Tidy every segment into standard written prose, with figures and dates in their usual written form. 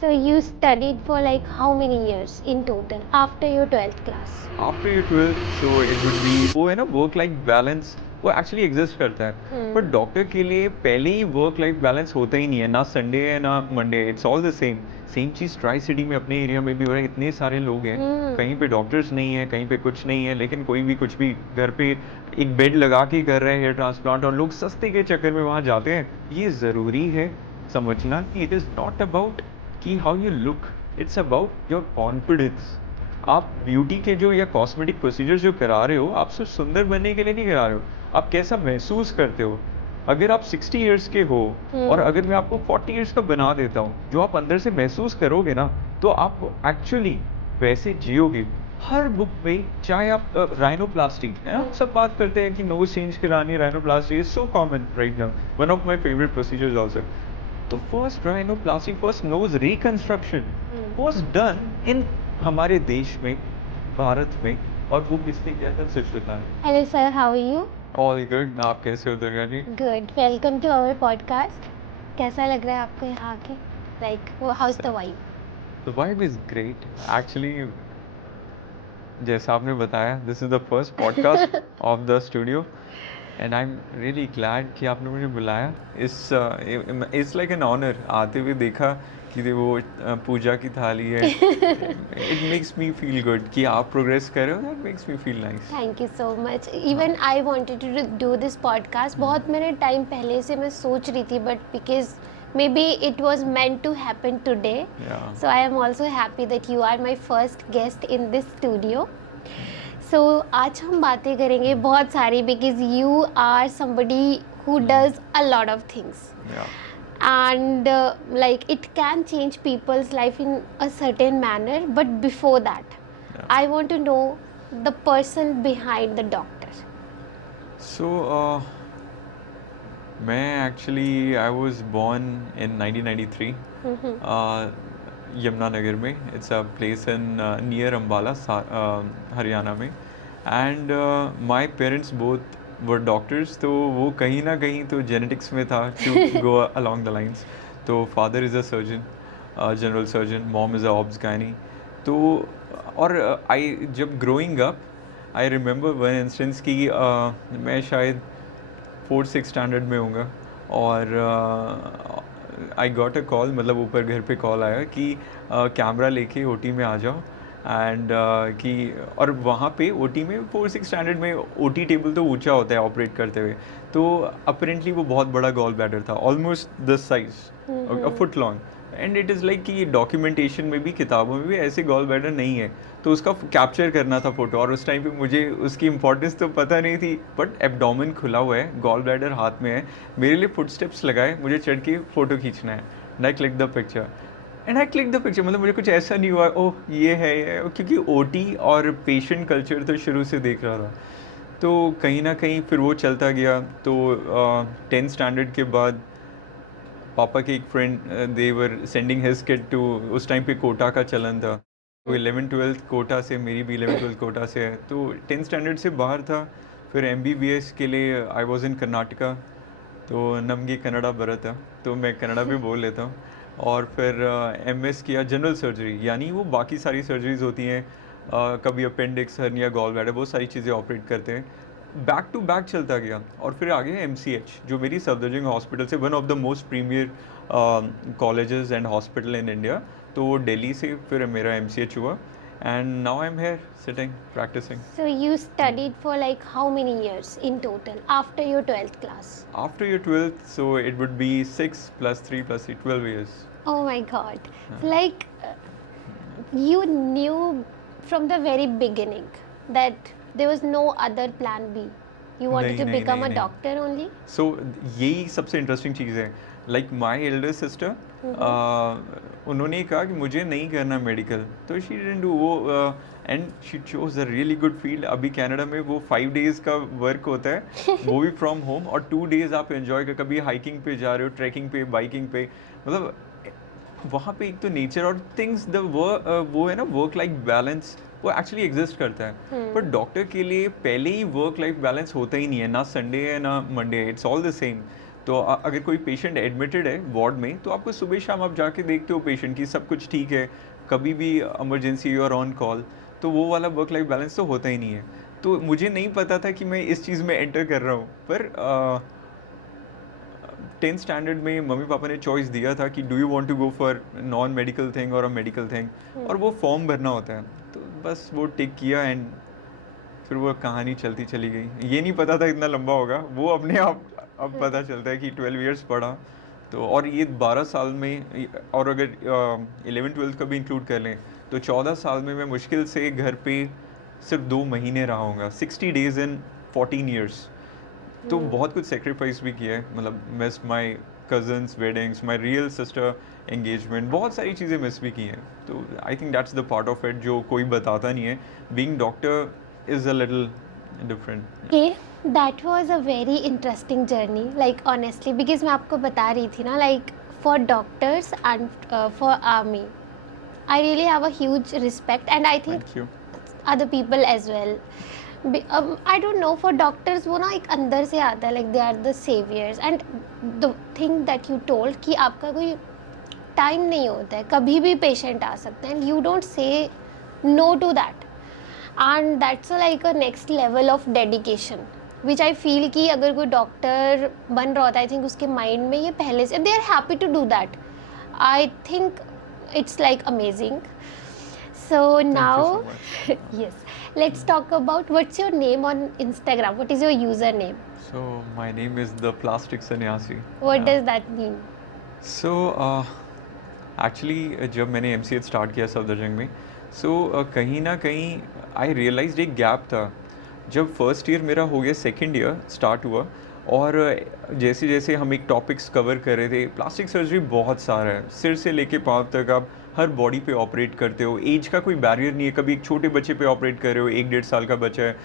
So you studied for like how many years in total after your 12th class? After your twelfth so it would be वो है ना work life balance वो actually exist करता है पर doctor के लिए पहले ही वर्क लाइफ बैलेंस होता ही नहीं है ना संडे है ना Monday it's all the same same cheese tri city में अपने एरिया में भी हो रहा है इतने सारे लोग हैं कहीं पे डॉक्टर्स नहीं है कहीं पे कुछ नहीं है लेकिन कोई भी कुछ भी घर पे एक बेड लगा के कर रहे हैं हेयर ट्रांसप्लांट और लोग सस्ते के चक्कर में वहाँ जाते हैं ये ज़रूरी है समझना कि इट इज़ नॉट अबाउट कि how you look it's about your confidence आप ब्यूटी के जो या कॉस्मेटिक प्रोसीजर जो करा रहे हो आप सिर्फ सुंदर बनने के लिए नहीं करा रहे हो आप कैसा महसूस करते हो अगर आप 60 इयर्स के हो और अगर मैं आपको 40 इयर्स का बना देता हूँ जो आप अंदर से महसूस करोगे ना तो आप एक्चुअली वैसे जियोगे हर बुक में चाहे आप राइनोप्लास्टी है ना सब बात करते हैं कि नोज चेंज करानी rhinoplasty is so common right now one of my favourite procedures also तो first rhinoplasty first nose reconstruction was done in हमारे देश में भारत में और वो किसने किया था सिर्फ Hello sir, how are you? All good आप कैसे हो Durga ji Good. Welcome to our podcast. कैसा लग रहा है आपको यहाँ आके? Like, how's the vibe? The vibe is great actually जैसा आपने बताया this is the first podcast of the studio and I am really glad कि आपने मुझे बुलाया इट्स लाइक एन ऑनर आते हुए देखा कि वो पूजा की थाली है it makes me feel good कि आप प्रोग्रेस कर रहे हो that makes me feel nice thank you so much even I wanted to do this podcast बहुत मेरे टाइम पहले से मैं सोच रही थी but because maybe it was meant to happen today so I am also happy that you are my first guest in this studio so आज हम बातें करेंगे बहुत सारी because you are somebody who does a lot of things and like it can change people's life in a certain manner but before that I want to know the person behind the doctor so मैं actually I was born in 1993 Yamunanagar में it's a place in near Ambala Haryana में and my parents both were doctors तो वो कहीं ना कहीं तो genetics में था to go along the lines तो father is a surgeon general surgeon mom is a obs gynae तो और आई जब growing up I remember one instance कि मैं शायद 4th-6th स्टैंडर्ड में होऊंगा और आई गॉट अ कॉल मतलब ऊपर घर पे कॉल आया कि कैमरा लेके ओटी में आ जाओ एंड कि और वहाँ पे ओटी में 4th-6th स्टैंडर्ड में ओटी टेबल तो ऊंचा होता है ऑपरेट करते हुए तो अपेरेंटली वो बहुत बड़ा गॉल ब्लैडर था almost this size a foot long and it is like कि डॉक्यूमेंटेशन में भी किताबों में भी ऐसे गॉल ब्लैडर नहीं है तो उसका कैप्चर करना था फोटो और उस टाइम पे मुझे उसकी इंपॉर्टेंस तो पता नहीं थी बट एब्डोमेन खुला हुआ है गॉल ब्लैडर हाथ में है मेरे लिए फुटस्टेप्स लगाए मुझे चढ़ के फ़ोटो खींचना है and I click the picture and I click the picture मतलब मुझे कुछ ऐसा नहीं हुआ ओह ये है क्योंकि ओटी और पेशेंट कल्चर तो शुरू से देख रहा था तो कहीं ना कहीं फिर वो चलता गया तो 10th स्टैंडर्ड के बाद पापा के एक friend they were sending his kid to उस टाइम पे कोटा का चलन था तो 11th-12th कोटा से मेरी भी 11th-12th कोटा से है तो 10th स्टैंडर्ड से बाहर था फिर MBBS के लिए आई वाज इन कर्नाटका तो नमगे कन्नड़ा बरत है तो मैं कन्नड़ा भी बोल लेता हूँ और फिर MS किया जनरल सर्जरी यानी वो बाकी सारी सर्जरीज होती हैं कभी अपेंडिक्स हर्निया गॉल ब्लैडर बहुत सारी चीज़ें ऑपरेट करते हैं बैक टू बैक चलता गया और फिर आ गया MCH जो मेरी सफदरजंग हॉस्पिटल से one of the most premier colleges and hospital in India तो दिल्ली से फिर मेरा MCH हुआ and now I'm here sitting practicing. so you studied for like how many years in total after your 12th class After your 12th, so it would be 6 plus 3 plus 3, 12 years. oh my god so like you knew from the very beginning that there was no other plan B you wanted to become a doctor only So यही सबसे interesting चीज़ है like my elder sister उन्होंने कहा कि मुझे नहीं करना medical तो शी डिडंट डू वो and she chose a really good field अभी कनाडा में वो 5 days का वर्क होता है वो भी फ्रॉम होम और 2 days आप एंजॉय कर कभी हाइकिंग पे जा रहे हो ट्रैकिंग पे बाइकिंग पे मतलब वहाँ पे एक तो नेचर और थिंग्स द वो है ना वर्क लाइफ बैलेंस वो एक्चुअली एग्जिस्ट करता है पर डॉक्टर के लिए पहले ही वर्क लाइफ बैलेंस होता ही नहीं है ना संडे है ना Monday it's all the same तो अगर कोई पेशेंट एडमिटेड है वार्ड में, तो आपको सुबह शाम आप जाके देखते हो पेशेंट की सब कुछ ठीक है, कभी भी इमरजेंसी और ऑन कॉल, तो वो वाला वर्क लाइफ बैलेंस तो होता ही नहीं है। तो मुझे नहीं पता था कि मैं इस चीज़ में एंटर कर रहा हूँ, पर 10th स्टैंडर्ड में मम्मी पापा ने चॉइस दिया था कि do you want to go for non medical thing और अ मेडिकल थिंग, और वो फॉर्म भरना होता है, तो बस वो टिक किया एंड फिर वो कहानी चलती चली गई। ये नहीं पता था इतना लंबा होगा, वो अपने आप अब पता चलता है कि 12 इयर्स पढ़ा तो, और ये 12 साल में, और अगर 11-12 का भी इंक्लूड कर लें तो 14 साल में मैं मुश्किल से घर पे सिर्फ 2 महीने रहा हूँगा, 60 डेज इन 14 ईयर्स। तो बहुत कुछ सेक्रीफाइस भी किया है, मतलब miss my cousins weddings, my real sister engagement, बहुत सारी चीज़ें मिस भी की हैं। तो I think that's the part of it जो कोई बताता नहीं है। Being doctor is a little different. Okay, that was a very interesting journey, like honestly, because मैं आपको बता रही थी ना, like for doctors and for army, I really have a huge respect, and I think thank you. other people as well. I don't know, for doctors वो ना एक अंदर से आता है, like they are the saviors, and the thing that you told कि आपका कोई टाइम नहीं होता है, कभी भी पेशेंट आ सकता है, and you don't say no to that, and that's like a next level of dedication which I feel कि अगर कोई डॉक्टर बन रहा होता है, I think उसके माइंड में ये पहले से, they are happy to do that. I think it's like amazing. So now yes, let's talk about what's your name on Instagram. What is your username? So my name is the Plastic Sannyasi. What does that mean? So actually जब मैंने MCH start किया सफदरजंग में, कहीं ना कहीं आई realised एक gap था। जब फर्स्ट ईयर मेरा हो गया, सेकेंड ईयर स्टार्ट हुआ, और जैसे जैसे हम एक टॉपिक्स कवर कर रहे थे, प्लास्टिक सर्जरी बहुत सारा है, सिर से लेके पाँव तक आप हर बॉडी पे ऑपरेट करते हो, एज का कोई बैरियर नहीं है। कभी एक छोटे बच्चे पे ऑपरेट कर रहे हो, 1-1.5 साल का बच्चा है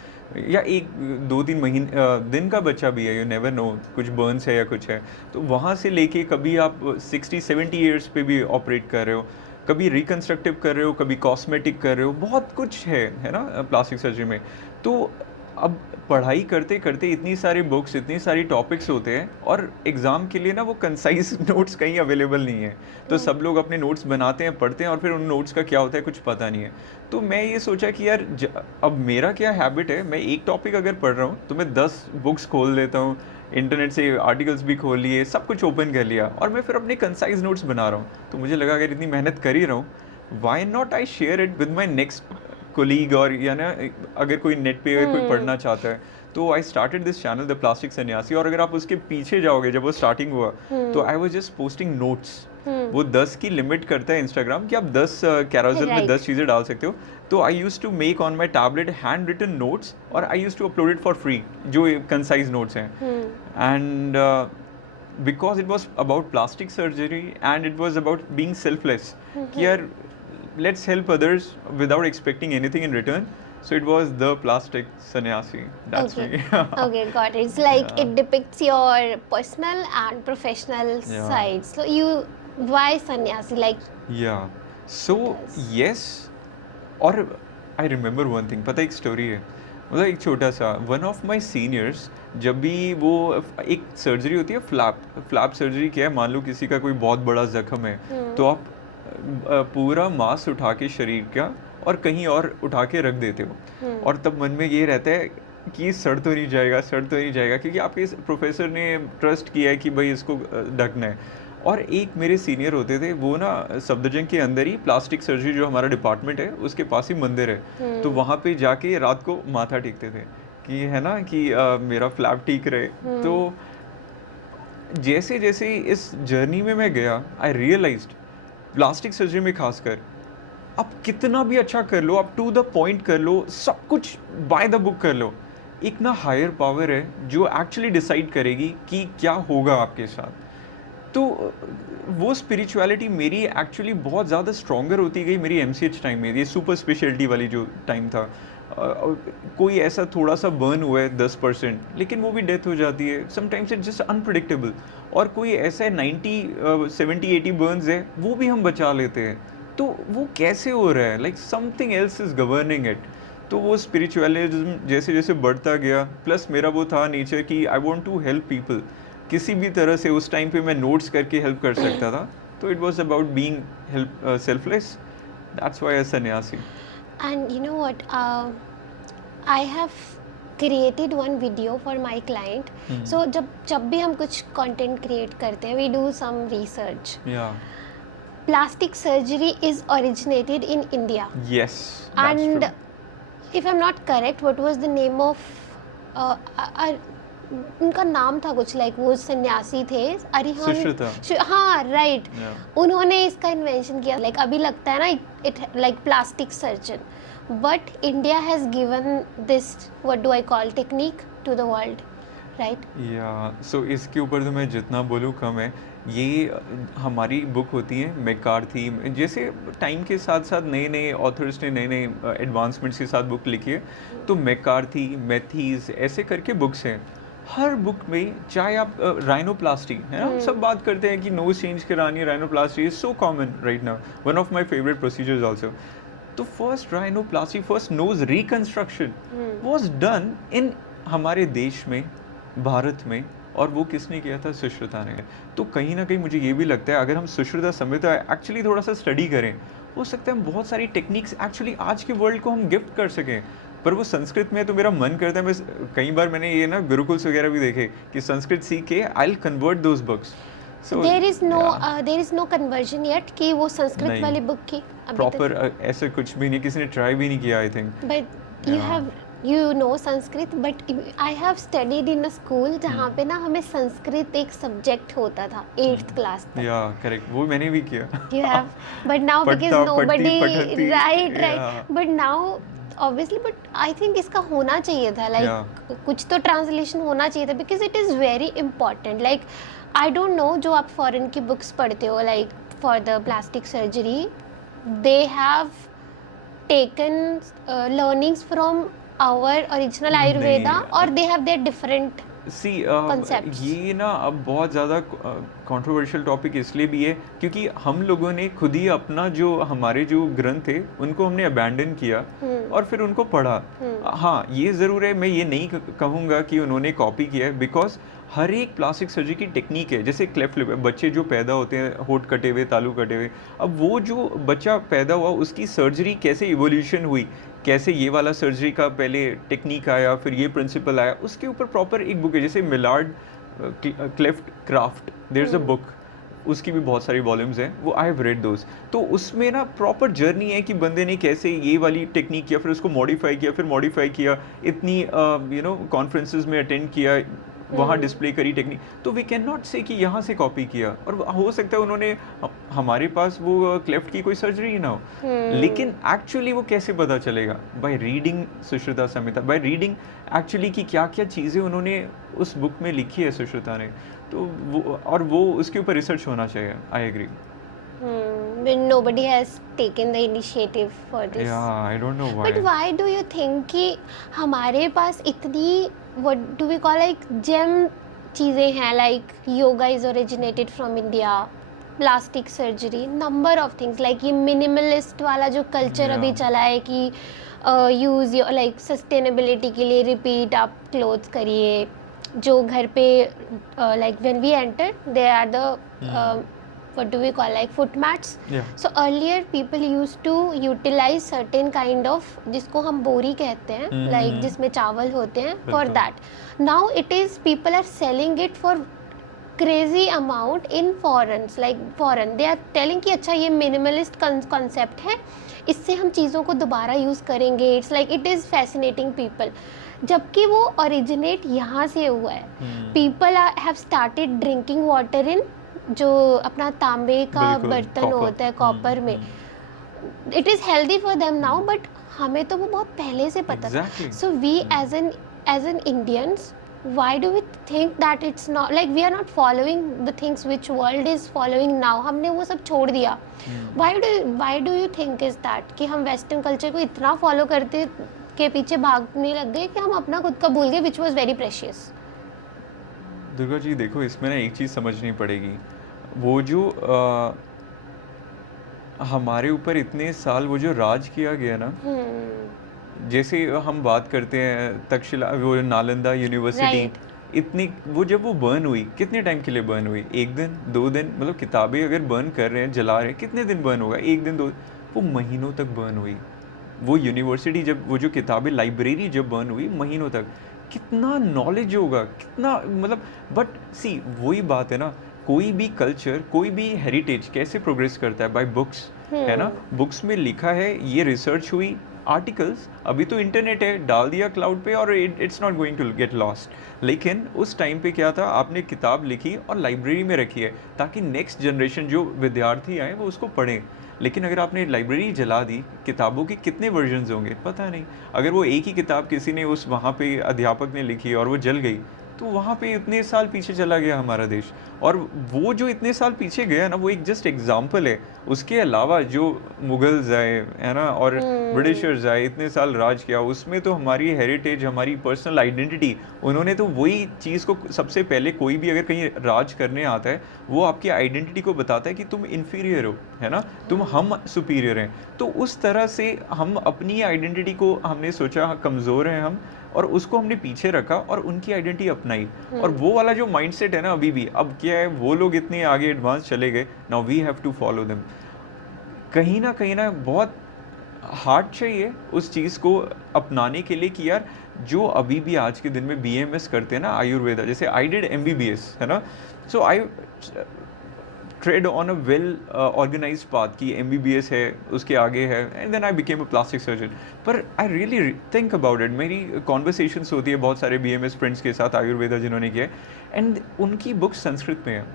या एक 2-3 महीने दिन का बच्चा भी है, यू नेवर नो, कुछ बर्न्स है या कुछ है, तो वहाँ से लेके कभी आप 60-70 ईयर्स पे भी ऑपरेट कर रहे हो, कभी रिकन्स्ट्रक्टिव कर रहे हो, कभी कॉस्मेटिक कर रहे हो, बहुत कुछ है ना प्लास्टिक सर्जरी में। तो अब पढ़ाई करते करते इतनी सारी बुक्स, इतनी सारी टॉपिक्स होते हैं, और एग्ज़ाम के लिए ना वो कंसाइज नोट्स कहीं अवेलेबल नहीं है, तो सब लोग अपने नोट्स बनाते हैं, पढ़ते हैं, और फिर उन नोट्स का क्या होता है कुछ पता नहीं है। तो मैं ये सोचा कि यार अब मेरा क्या हैबिट है, मैं एक टॉपिक अगर पढ़ रहा हूँ तो मैं 10 बुक्स खोल लेता हूँ, इंटरनेट से आर्टिकल्स भी खोल लिए, सब कुछ ओपन कर लिया, और मैं फिर अपने कंसाइज नोट्स बना रहा हूँ। तो मुझे लगा अगर इतनी मेहनत कर ही रहा हूँ, why not I share it with my next colleague, और या ना अगर कोई नेट पे अगर कोई पढ़ना चाहता है, तो I started this channel the plastic सन्यासी। और अगर आप उसके पीछे जाओगे, जब वो स्टार्टिंग हुआ तो I was just posting notes. वो 10 की लिमिट करता है इंस्टाग्राम कि आप 10 कैरोसेल में 10 चीज़ें डाल सकते हो। तो I use to make on my tablet handwritten notes, और I use to upload it for free, जो कंसाइज नोट्स हैं। And because it was about plastic surgery and it was about being selfless, कि यार let's help others without expecting anything in return. So it was the Plastic Sannyasi. That's Okay. me. Okay, got it. It's like it depicts your personal and professional sides. So why sannyasi? Like Yeah. So yes. और I remember one thing. पता है एक story है, मतलब एक छोटा सा, one of my seniors, जब भी वो एक सर्जरी होती है फ्लैप सर्जरी, क्या है, मान लो किसी का कोई बहुत बड़ा जख्म है, तो आप पूरा मांस उठा के शरीर का और कहीं और उठा के रख देते हो, और तब मन में ये रहता है कि सड़ तो नहीं जाएगा, क्योंकि आपके प्रोफेसर ने ट्रस्ट किया है कि भाई इसको ढकना है। और एक मेरे सीनियर होते थे, वो ना सफदरजंग के अंदर ही प्लास्टिक सर्जरी जो हमारा डिपार्टमेंट है उसके पास ही मंदिर है, तो वहाँ पे जाके रात को माथा टेकते थे कि है ना कि मेरा फ्लैप ठीक रहे। तो जैसे जैसे इस जर्नी में मैं गया, आई रियलाइज्ड प्लास्टिक सर्जरी में खासकर, आप कितना भी अच्छा कर लो, आप टू द पॉइंट कर लो, सब कुछ बाय द बुक कर लो, एक ना हायर पावर है जो एक्चुअली डिसाइड करेगी कि क्या होगा आपके साथ। तो वो स्पिरिचुअलिटी मेरी एक्चुअली बहुत ज़्यादा स्ट्रॉन्गर होती गई मेरी MCH टाइम में, ये सुपर स्पेशलिटी वाली जो टाइम था। कोई ऐसा थोड़ा सा बर्न हुआ है 10%, लेकिन वो भी डेथ हो जाती है, समटाइम्स इट जस्ट अनप्रिडिक्टेबल। और कोई ऐसा 90-70-80 बर्न्स है, वो भी हम बचा लेते हैं। तो वो कैसे हो रहा है, like something else is governing it. तो वो स्पिरिचुअलिज्म जैसे जैसे बढ़ता गया, प्लस मेरा वो था नेचर कि I want to help people, किसी भी तरह से उस टाइम पे मैं नोट्स करके हेल्प कर सकता था, तो it was about being help selfless, that's why a सन्यासी. And you know what? I have created one video for my client. So जब भी हम कुछ content create करते हैं, we do some research. Yeah. Plastic surgery is originated in India. Yes, that's And true. if I'm not correct, what was the name of उनका नाम था कुछ लाइक वो सन्यासी थे सुश्रुता. हाँ राइट. Yeah. उन्होंने इसका इन्वेंशन किया. लाइक अभी लगता है ना it like plastic surgeon, but India has given this what do I call technique to the world, right? या सो इसके ऊपर तो मैं जितना बोलूँ कम है. ये हमारी बुक होती है मैकार्थी, जैसे टाइम के साथ साथ नए नए ऑथर्स ने नए नए एडवांसमेंट्स के साथ बुक लिखी है, तो मैकार्थी, मैथीज ऐसे करके बुक्स हैं. हर बुक में चाहे आप राइनोप्लास्टी है ना, सब बात करते हैं कि नोज चेंज करानी है, rhinoplasty is so common right now, one of my favourite procedures also. तो first rhinoplasty, first nose reconstruction was done in हमारे देश में, भारत में, और वो किसने किया था? सुश्रुता ने. तो कहीं ना कहीं मुझे ये भी लगता है अगर हम सुश्रुता संहिता एक्चुअली थोड़ा सा स्टडी करें, हो सकता है हम बहुत सारी टेक्निक्स एक्चुअली आज के वर्ल्ड को हम गिफ्ट कर सकें. पर वो संस्कृत में, तो मेरा मन करता है, मैं कई बार मैंने ये ना गुरुकुल्स वगैरह भी देखे कि संस्कृत सीख के I will convert those books. There is no conversion yet कि वो संस्कृत वाली बुक की प्रॉपर ऐसे कुछ भी नहीं, किसी ने ट्राई भी नहीं किया I think. But you know Sanskrit, but I have studied in a school जहाँ पे ना हमें संस्कृत एक सब्जेक्ट होता था 8th क्लास तक. या करेक्ट, वो मैंने भी किया. You have, but now because nobody, right, but now obviously, but I think इसका होना चाहिए था, like कुछ तो ट्रांसलेशन होना चाहिए था, because it is very important. Like I don't know, जो आप फॉरेन की बुक्स पढ़ते हो, like for the plastic surgery, they have taken learnings from our original Ayurveda, or they have their different concepts. ये ना अब बहुत ज़्यादा कंट्रोवर्शियल टॉपिक इसलिए भी है क्योंकि हम लोगों ने खुद ही अपना जो हमारे जो ग्रंथ थे उनको हमने अबैंडन किया और फिर उनको पढ़ा. हाँ, ये ज़रूर है, मैं ये नहीं कहूँगा कि उन्होंने कॉपी किया है, बिकॉज हर एक प्लास्टिक सर्जरी की टेक्निक है. जैसे क्लेफ्ट लिप, बच्चे जो पैदा होते हैं होठ कटे हुए, तालू कटे हुए, अब वो जो बच्चा पैदा हुआ उसकी सर्जरी कैसे इवोल्यूशन हुई, कैसे ये वाला सर्जरी का पहले टेक्निक आया, फिर ये प्रिंसिपल आया, उसके ऊपर प्रॉपर एक बुक है. जैसे मिलार्ड क्लेफ्ट क्राफ्ट, देयर इज अ बुक, उसकी भी बहुत सारी वॉल्यूम्स हैं, वो आई हैव रेड दोज. तो उसमें ना प्रॉपर जर्नी है कि बंदे ने कैसे ये वाली टेक्निक किया, फिर उसको मॉडिफाई किया, फिर मॉडिफाई किया, इतनी कॉन्फ्रेंसेज में अटेंड किया, वहाँ डिस्प्ले करी टेक्निक. तो वी कैन नॉट से कि यहाँ से कॉपी किया, और हो सकता है उन्होंने हमारे पास वो क्लेफ्ट की कोई सर्जरी ही ना हो, लेकिन एक्चुअली वो कैसे पता चलेगा? By reading Sushruta Samhita, by reading actually कि क्या क्या चीज़ें उन्होंने उस बुक में लिखी है सुश्रुता ने. तो वो उसके ऊपर रिसर्च होना चाहिए. I agree. When nobody has taken the initiative for this. Yeah, I don't know why. But why do you think कि हमारे पास इतनी what do we call like gem चीज़ें हैं, like yoga is originated from India, plastic surgery, number of things, like ये minimalist वाला जो culture अभी चला है कि use your like sustainability के लिए repeat आप clothes करिए, जो घर पे like when we enter there are the what do we call like foot mats. Yeah. So earlier people used to utilize certain kind of, जिसको हम बोरी कहते हैं, like जिसमें चावल होते हैं, for that. Now it is people are selling it for crazy amount in foreigns, like foreign they are telling कि अच्छा ये minimalist concept है, इससे हम चीज़ों को दोबारा यूज़ करेंगे. It's like it is fascinating people. जबकि वो originate यहाँ से हुआ है. People have started drinking water in जो अपना तांबे का बर्तन होता है कॉपर में. It is healthy for them now, but हमें तो वो बहुत पहले से पता था. So we as an Indians, why do we think that it's not like we are not following the things which world is following now? हमने वो सब छोड़ दिया. why do you think is that कि हम वेस्टर्न कल्चर को इतना follow करते के पीछे भागने लग गए कि हम अपना खुद का भूल गए, which was very precious. Durga ji देखो, इसमें ना एक चीज़ समझनी पड़ेगी. वो जो हमारे ऊपर इतने साल वो जो राज किया गया ना, जैसे हम बात करते हैं तक्षशिला, वो नालंदा यूनिवर्सिटी, इतनी वो जब वो बर्न हुई कितने टाइम के लिए बर्न हुई, 1 दिन 2 दिन, मतलब किताबें अगर बर्न कर रहे हैं जला रहे हैं कितने दिन बर्न होगा, 1 दिन 2, वो महीनों तक बर्न हुई। वो यूनिवर्सिटी जब वो जो किताबें लाइब्रेरी जब बर्न हुई महीनों तक, कितना नॉलेज होगा, कितना मतलब। बट सी वही बात है ना, कोई भी कल्चर कोई भी हेरिटेज कैसे प्रोग्रेस करता है, बाय बुक्स, है ना। बुक्स में लिखा है, ये रिसर्च हुई, आर्टिकल्स, अभी तो इंटरनेट है, डाल दिया क्लाउड पे और it's not going to get lost. लेकिन उस टाइम पे क्या था, आपने किताब लिखी और लाइब्रेरी में रखी है ताकि नेक्स्ट जनरेशन जो विद्यार्थी आए वो उसको पढ़ें। लेकिन अगर आपने लाइब्रेरी जला दी, किताबों के कितने वर्जन्स होंगे पता नहीं। अगर वो एक ही किताब किसी ने उस वहाँ पे अध्यापक ने लिखी और वो जल गई, तो वहाँ पे इतने साल पीछे चला गया हमारा देश। और वो जो इतने साल पीछे गया ना, वो एक जस्ट एग्जाम्पल है। उसके अलावा जो मुगल्स आए, है ना, और ब्रिटिशर्स आए, इतने साल राज किया, उसमें तो हमारी हेरिटेज, हमारी पर्सनल आइडेंटिटी, उन्होंने तो वही चीज़ को सबसे पहले, कोई भी अगर कहीं राज करने आता है वो आपकी आइडेंटिटी को बताता है कि तुम इन्फीरियर हो, है ना, हम सुपीरियर हैं। तो उस तरह से हम अपनी आइडेंटिटी को हमने सोचा कमज़ोर हैं हम, और उसको हमने पीछे रखा और उनकी आइडेंटिटी अपनाई। और वो वाला जो माइंडसेट है ना अभी भी, अब क्या है, वो लोग इतने आगे एडवांस चले गए, now we have to follow them. कहीं ना बहुत हार्ड चाहिए उस चीज़ को अपनाने के लिए कि यार जो अभी भी आज के दिन में BMS करते हैं ना आयुर्वेदा, जैसे आई डिड MBBS, है ना, so I tread on a well organised path की MBBS है, उसके आगे है, and then I became a plastic surgeon. पर I really think about it, मेरी कॉन्वर्सेशंस होती है बहुत सारे BMS फ्रेंड्स के साथ आयुर्वेदा जिन्होंने किया है, एंड उनकी बुक्स संस्कृत में है।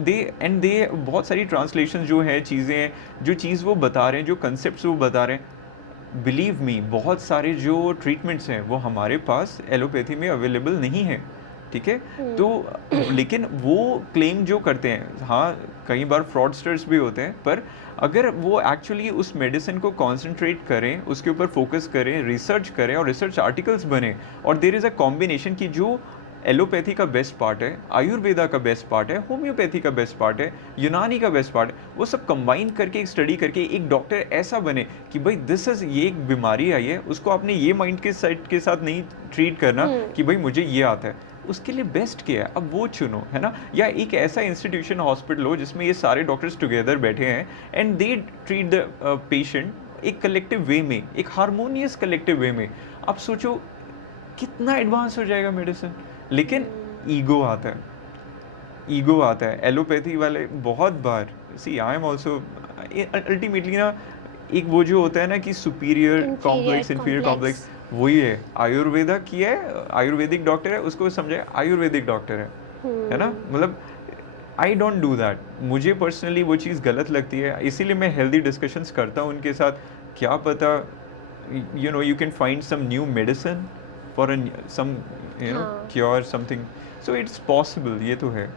दे बहुत सारी ट्रांसलेशन जो है, चीज़ें हैं, जो चीज़ वो बता रहे हैं, जो कंसेप्ट वो बता रहे हैं, बिलीव मी बहुत सारे जो ट्रीटमेंट्स हैं वो हमारे पास एलोपैथी में अवेलेबल नहीं है, ठीक है। तो लेकिन वो क्लेम जो करते हैं, हाँ कई बार फ्रॉडस्टर्स भी होते हैं, पर अगर वो एक्चुअली उस मेडिसिन को कॉन्सेंट्रेट करें, उसके ऊपर फोकस करें, रिसर्च करें और रिसर्च आर्टिकल्स बने, और देयर इज़ अ कॉम्बिनेशन की जो एलोपैथी का बेस्ट पार्ट है, आयुर्वेदा का बेस्ट पार्ट है, होम्योपैथी का बेस्ट पार्ट है, यूनानी का बेस्ट पार्ट है, वो सब कंबाइन करके एक स्टडी करके एक डॉक्टर ऐसा बने कि भाई दिस इज, ये एक बीमारी आई है, उसको आपने ये माइंड के सेट के साथ नहीं ट्रीट करना कि भाई मुझे ये आता है, उसके लिए बेस्ट क्या है, अब वो चुनो, है ना। या एक ऐसा इंस्टीट्यूशन हॉस्पिटल हो जिसमें ये सारे डॉक्टर्स टुगेदर बैठे हैं and they treat the patient एक कलेक्टिव वे में, एक हारमोनियस कलेक्टिव वे में। आप सोचो कितना एडवांस हो जाएगा मेडिसिन। लेकिन ईगो आता है एलोपैथी वाले बहुत बार। सी आई एम ऑल्सो अल्टीमेटली ना, एक वो जो होता है ना कि सुपीरियर कॉम्प्लेक्स, इन्फीरियर कॉम्प्लेक्स, वही है। आयुर्वेदा की है, आयुर्वेदिक डॉक्टर है, उसको समझे आयुर्वेदिक डॉक्टर है ना, मतलब आई डोंट डू दैट। मुझे पर्सनली वो चीज़ गलत लगती है, इसीलिए मैं हेल्दी डिस्कशंस करता हूँ उनके साथ। क्या पता you know you can find some new medicine for some you know cure something, so it's possible, ये तो है।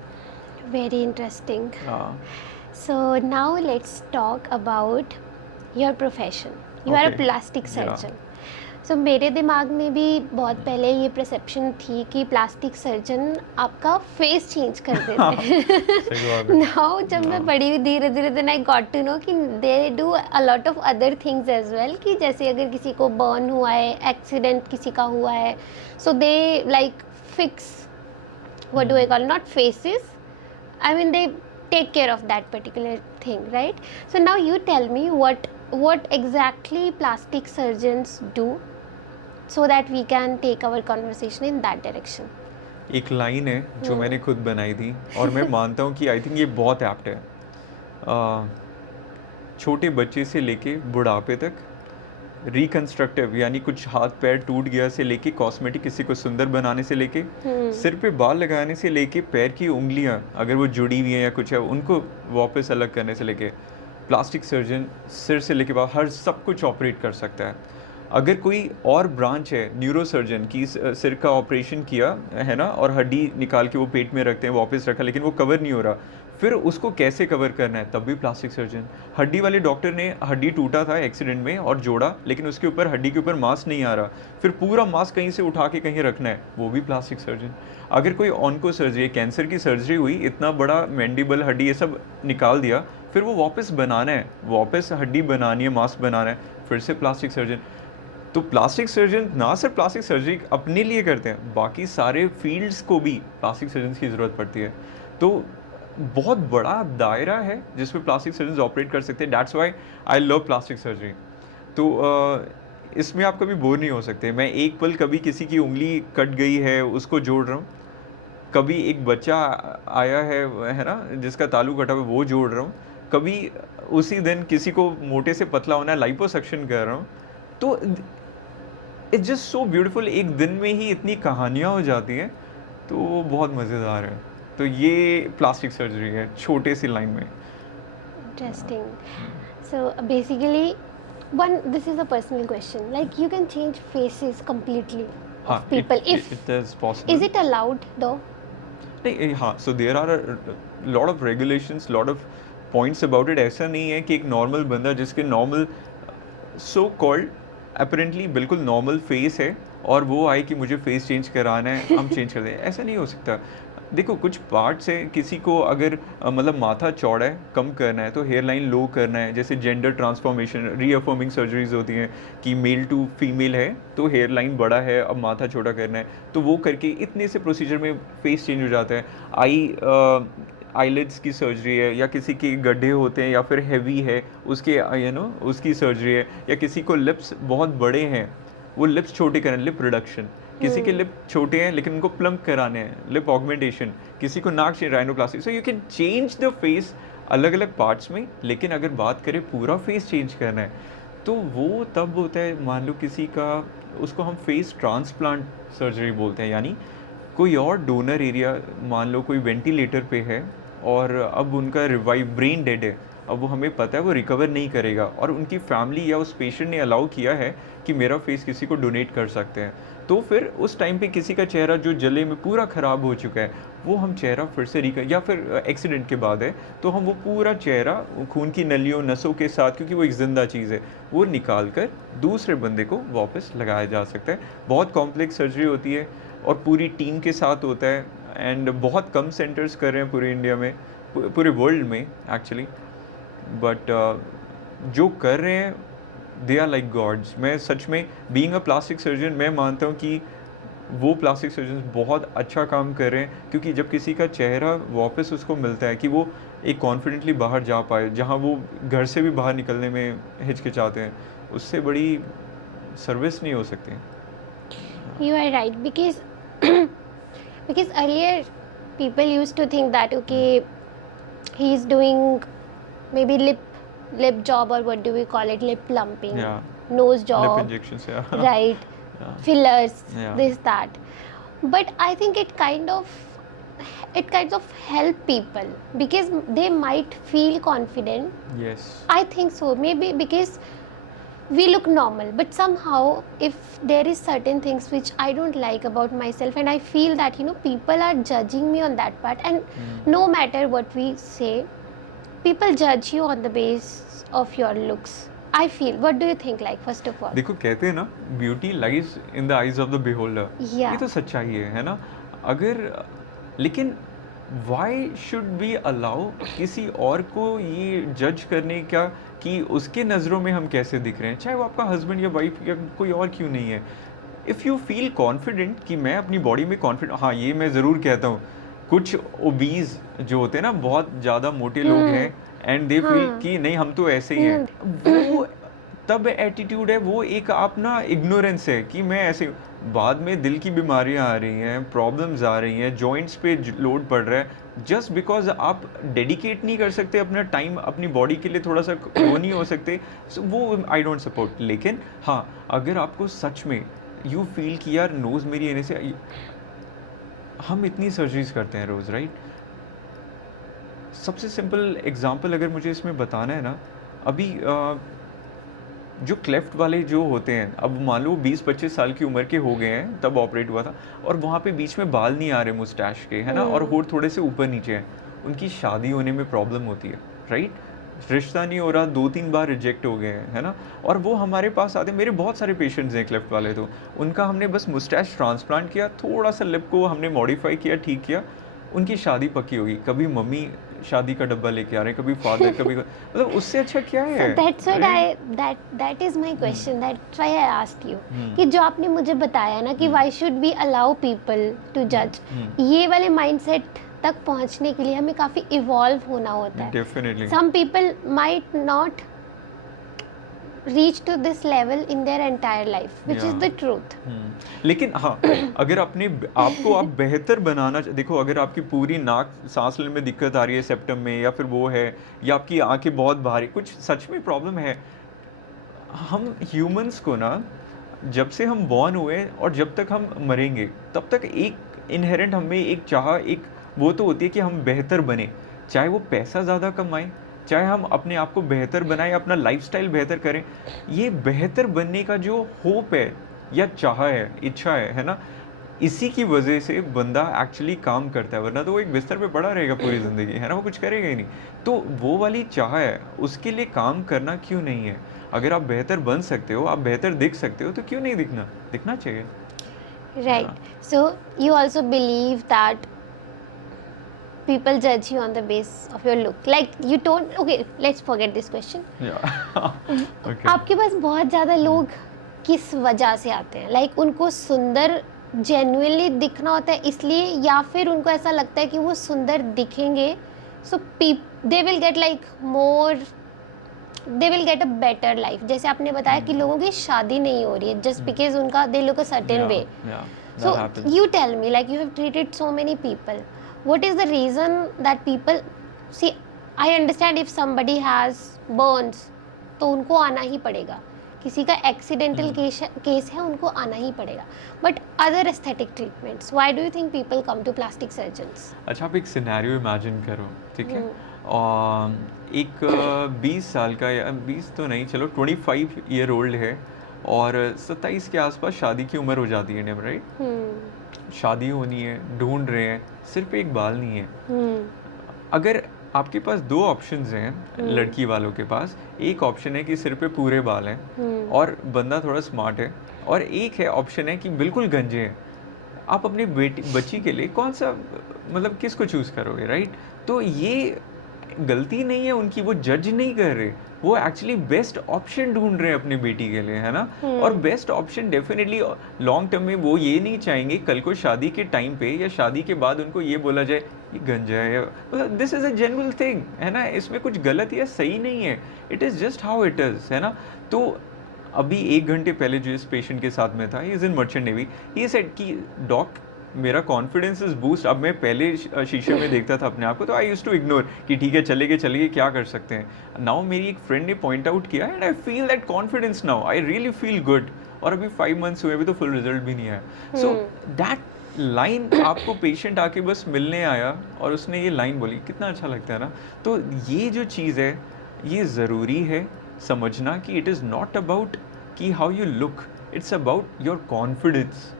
Very interesting. So now let's talk about your profession. You are a plastic surgeon. So मेरे दिमाग में भी बहुत पहले ये परसेप्शन थी कि प्लास्टिक सर्जन आपका फेस चेंज कर देते हैं। नाउ जब मैं बड़ी हुई धीरे धीरे then I got to know कि they do a lot of other things as well, कि जैसे अगर किसी को बर्न हुआ है, एक्सीडेंट किसी का हुआ है, so they like fix, what do I call, not faces, I mean they take care of that particular thing, right? So now you tell me what exactly plastic surgeons do so that we can take our conversation in that direction. एक line है जो मैंने खुद बनाई थी और मैं मानता हूँ कि आई थिंक ये बहुत एप्ट है। छोटे बच्चे से लेके बुढ़ापे तक, रिकंस्ट्रक्टिव यानी कुछ हाथ पैर टूट गया से लेके कॉस्मेटिक, किसी को सुंदर बनाने से लेके, सिर पे बाल लगाने से लेके पैर की उंगलियां अगर वो जुड़ी हुई हैं या कुछ है उनको वापस अलग करने से लेके, प्लास्टिक सर्जन सिर से लेके बाहर हर सब कुछ ऑपरेट कर सकता है। अगर कोई और ब्रांच है, न्यूरो सर्जन की सिर का ऑपरेशन किया है ना, और हड्डी निकाल के वो पेट में रखते हैं, वापस रखा लेकिन वो कवर नहीं हो रहा, फिर उसको कैसे कवर करना है, तब भी प्लास्टिक सर्जन। हड्डी वाले डॉक्टर ने हड्डी टूटा था एक्सीडेंट में और जोड़ा, लेकिन उसके ऊपर हड्डी के ऊपर मांस नहीं आ रहा, फिर पूरा मांस कहीं से उठा के कहीं रखना है, वो भी प्लास्टिक सर्जन। अगर कोई ऑन्को सर्जरी, कैंसर की सर्जरी हुई, इतना बड़ा मैंडिबल हड्डी ये सब निकाल दिया, फिर वो वापस बनाना है, वापस हड्डी बनानी है, मांस बनाना है, फिर से प्लास्टिक सर्जन। तो प्लास्टिक सर्जन ना सिर्फ प्लास्टिक सर्जरी अपने लिए करते हैं, बाकी सारे फील्ड्स को भी प्लास्टिक सर्जन की ज़रूरत पड़ती है। तो बहुत बड़ा दायरा है जिसमें प्लास्टिक सर्जन ऑपरेट कर सकते हैं। That's why I love plastic surgery. तो इसमें आप कभी बोर नहीं हो सकते। मैं एक पल कभी किसी की उंगली कट गई है उसको जोड़ रहा हूँ, कभी एक बच्चा आया है ना, जिसका तालू कटा हुआ वो जोड़ रहा हूँ, कभी उसी दिन किसी को मोटे से पतला होना है लाइपोसक्शन कर रहा हूँ। तो इट्स जस्ट सो ब्यूटीफुल, एक दिन में ही इतनी कहानियाँ हो जाती हैं, तो वो बहुत मज़ेदार है। तो ये प्लास्टिक सर्जरी है छोटे सी लाइन में। Interesting. So basically, this is a personal question. Like you can change faces completely of people. If it is possible. Is it allowed though? नहीं, हाँ, so there are a lot of regulations, lot of points about it. ऐसा नहीं है कि एक normal बंदा जिसके normal so called apparently बिल्कुल नॉर्मल फेस है और वो आए कि मुझे फेस चेंज कराना है, हम चेंज कर दें, ऐसा नहीं हो सकता। देखो कुछ पार्ट्स है, किसी को अगर मतलब माथा चौड़ा है कम करना है तो हेयर लाइन लो करना है, जैसे जेंडर ट्रांसफॉर्मेशन रीअफर्मिंग सर्जरीज होती हैं कि मेल टू फीमेल है तो हेयर लाइन बड़ा है अब माथा छोटा करना है, तो वो करके इतने से प्रोसीजर में फेस चेंज हो जाता है। आईलिड्स की सर्जरी है, या किसी के गड्ढे होते हैं या फिर हैवी है उसके उसकी सर्जरी है, या किसी को लिप्स बहुत बड़े हैं वो लिप्स छोटे करें, लिप रिडक्शन, किसी के लिप छोटे हैं लेकिन उनको प्लम्प कराने हैं, लिप ऑगमेंटेशन, किसी को नाक चाहिए, rhinoplasty. So you can change the face अलग अलग पार्ट्स में, लेकिन अगर बात करें पूरा फेस चेंज करना है तो वो तब होता है, मान लो किसी का, उसको हम फेस ट्रांसप्लांट सर्जरी बोलते हैं, यानी कोई और डोनर एरिया, मान लो कोई वेंटिलेटर पे है और अब उनका रिवाइव, ब्रेन डेड है, अब वो हमें पता है वो रिकवर नहीं करेगा और उनकी फैमिली या उस पेशेंट ने अलाउ किया है कि मेरा फेस किसी को डोनेट कर सकते हैं, तो फिर उस टाइम पे किसी का चेहरा जो जले में पूरा ख़राब हो चुका है वो हम चेहरा फिर से या फिर एक्सीडेंट के बाद है तो हम वो पूरा चेहरा खून की नलियों नसों के साथ, क्योंकि वो एक ज़िंदा चीज़ है, वो निकाल कर दूसरे बंदे को वापस लगाया जा सकता है। बहुत कॉम्प्लेक्स सर्जरी होती है और पूरी टीम के साथ होता है, एंड बहुत कम सेंटर्स कर रहे हैं पूरे इंडिया में, पूरे वर्ल्ड में एक्चुअली, बट जो कर रहे हैं दे आर लाइक गॉड्स। मैं सच में बीइंग अ प्लास्टिक सर्जन मैं मानता हूँ कि वो प्लास्टिक सर्जन बहुत अच्छा काम कर रहे हैं, क्योंकि जब किसी का चेहरा वापस उसको मिलता है कि वो एक कॉन्फिडेंटली बाहर जा पाए, जहाँ वो घर से भी बाहर निकलने में हिचकिचाते हैं, उससे बड़ी सर्विस नहीं हो सकती। You are right, because because earlier people used to think that okay, he is doing maybe lip job, or what do we call it, lip plumping, Yeah. nose job, Lip injections, yeah. right, Yeah. fillers, Yeah. this that. But I think it kind of help people because they might feel confident. Yes. I think so, maybe because we look normal, but somehow if there is certain things which I don't like about myself, and I feel that people are judging me on that part, and no matter what we say, people judge you on the basis of your looks, I feel. What do you think, like, first of all? देखो कहते हैं ना, beauty lies in the eyes of the beholder. Yeah. ये तो सच्चाई है ना। अगर लेकिन वाई शुड बी अलाउ किसी और को ये जज करने का कि उसके नज़रों में हम कैसे दिख रहे हैं, चाहे वो आपका हस्बैंड या वाइफ या कोई और क्यों नहीं है। इफ़ यू फील कॉन्फिडेंट कि मैं अपनी बॉडी में कॉन्फिडेंट, हाँ ये मैं ज़रूर कहता हूँ, कुछ ओबीज जो होते हैं ना, बहुत ज़्यादा मोटे लोग हैं, एंड दे फील कि नहीं हम तो ऐसे ही हैं, वो तब एटीट्यूड है, वो एक अपना इग्नोरेंस है कि मैं ऐसे। बाद में दिल की बीमारियां आ रही हैं, प्रॉब्लम्स आ रही हैं, जॉइंट्स पे लोड पड़ रहा है, जस्ट बिकॉज आप डेडिकेट नहीं कर सकते अपना टाइम अपनी बॉडी के लिए, थोड़ा सा वो नहीं हो सकते, वो आई डोंट सपोर्ट। लेकिन हाँ, अगर आपको सच में यू फील कि यार नोज़ मेरी आने से, हम इतनी सर्जरीज करते हैं रोज़, राइट। सबसे सिंपल एग्जांपल अगर मुझे इसमें बताना है ना, अभी जो क्लेफ्ट वाले जो होते हैं, अब मान लो 20-25 साल की उम्र के हो गए हैं तब ऑपरेट हुआ था, और वहाँ पे बीच में बाल नहीं आ रहे मुस्टैश के, है ना, और होठ थोड़े से ऊपर नीचे हैं, उनकी शादी होने में प्रॉब्लम होती है, राइट। रिश्ता नहीं हो रहा, 2-3 बार रिजेक्ट हो गए हैं, है ना, और वो हमारे पास आते हैं। मेरे बहुत सारे पेशेंट्स हैं क्लेफ्ट वाले, तो उनका हमने बस मुस्टैश ट्रांसप्लांट किया, थोड़ा सा लिप को हमने मॉडिफाई किया, ठीक किया, उनकी शादी पक्की होगी। कभी मम्मी शादी का डब्बा लेके आ रहे हैं, कभी फादर कभी मतलब उससे अच्छा क्या है? So that's what that is my question, that's why I asked you कि जो आपने मुझे बताया ना कि why should we allow people to judge, ये वाले mindset तक पहुंचने के लिए हमें काफ़ी इवॉल्व होना होता है. Definitely. Some people might not reach to this level in their entire life, which is the truth. लेकिन हाँ, अगर अपने आपको आप बेहतर बनाना, देखो अगर आपकी पूरी नाक सांस लेने में दिक्कत आ रही है सेप्टम में, या फिर वो है, या आपकी आंखें बहुत भारी, कुछ सच में प्रॉब्लम है, हम ह्यूमंस को ना जब से हम बॉर्न हुए और जब तक हम मरेंगे तब तक एक इनहेरेंट हमें एक चाह, एक वो तो होती है कि हम बेहतर बने, चाहे वो पैसा ज़्यादा कमाएं, चाहे हम अपने आप को बेहतर बनाएं, अपना लाइफस्टाइल बेहतर करें. ये बेहतर बनने का जो होप है या चाह है, इच्छा है ना, इसी की वजह से बंदा एक्चुअली काम करता है, वरना तो वो एक बिस्तर पे पड़ा रहेगा पूरी ज़िंदगी, है ना, वो कुछ करेगा ही नहीं. तो वो वाली चाह है, उसके लिए काम करना क्यों नहीं है? अगर आप बेहतर बन सकते हो, आप बेहतर दिख सकते हो, तो क्यों नहीं दिखना चाहिए. Right. So you also believe that people judge you on the basis of your look. Like you don't. Okay, let's forget this question. Yeah. Okay. आपके पास बहुत ज़्यादा लोग किस वजह से आते हैं? Like उनको सुंदर genuinely दिखना होता है इसलिए, या फिर उनको ऐसा लगता है कि वो सुंदर दिखेंगे, so they will get like more, they will get a better life. जैसे आपने बताया कि लोगों की शादी नहीं हो रही है just because उनका they look a certain way. Yeah, so you tell me, like you have treated so many people, what is the reason that people see? I understand if somebody has burns तो उनको आना ही पड़ेगा, किसी का accidental case है उनको आना ही पड़ेगा, but other aesthetic treatments, why do you think people come to plastic surgeons? अच्छा, आप एक सिनेरियो इमेजिन करो, ठीक है, एक 20 साल का, या 20 तो नहीं, चलो 25 ईयर ओल्ड है और 27 के आसपास शादी की उम्र हो जाती है, राइट? शादी होनी है, ढूंढ रहे हैं, सिर्फ एक बाल नहीं है. अगर आपके पास दो ऑप्शंस हैं लड़की वालों के पास, एक ऑप्शन है कि सिर पे पूरे बाल हैं और बंदा थोड़ा स्मार्ट है, और एक है ऑप्शन है कि बिल्कुल गंजे हैं. आप अपनी बच्ची के लिए कौन सा, मतलब किसको चूज़ करोगे, राइट? तो ये गलती नहीं है उनकी, वो जज नहीं कर रहे, वो एक्चुअली बेस्ट ऑप्शन ढूंढ रहे हैं अपनी बेटी के लिए, है ना. और best option definitely long term में वो ये नहीं चाहेंगे कल को शादी के टाइम पे या शादी के बाद उनको ये बोला जाए ये गंजा है. This is a genuine thing, है ना, इसमें कुछ गलत या सही नहीं है, it is just how it is, है ना. तो अभी 1 घंटे पहले जो इस पेशेंट के साथ में था, he is in merchant navy, he said कि डॉक मेरा कॉन्फिडेंस इज बूस्ट. अब मैं पहले शीशे में देखता था अपने आप को तो आई यूज्ड टू इग्नोर कि ठीक है चलेंगे क्या कर सकते हैं. नाउ मेरी एक फ्रेंड ने पॉइंट आउट किया and I feel that confidence now, I really feel good. और अभी 5 मंथ्स हुए, अभी तो फुल रिजल्ट भी नहीं आया. सो दैट लाइन, आपको पेशेंट आके बस मिलने आया और उसने ये लाइन बोली, कितना अच्छा लगता है ना. तो ये जो चीज़ है, ये ज़रूरी है समझना कि इट इज़ नॉट अबाउट कि how you look, it's about your confidence.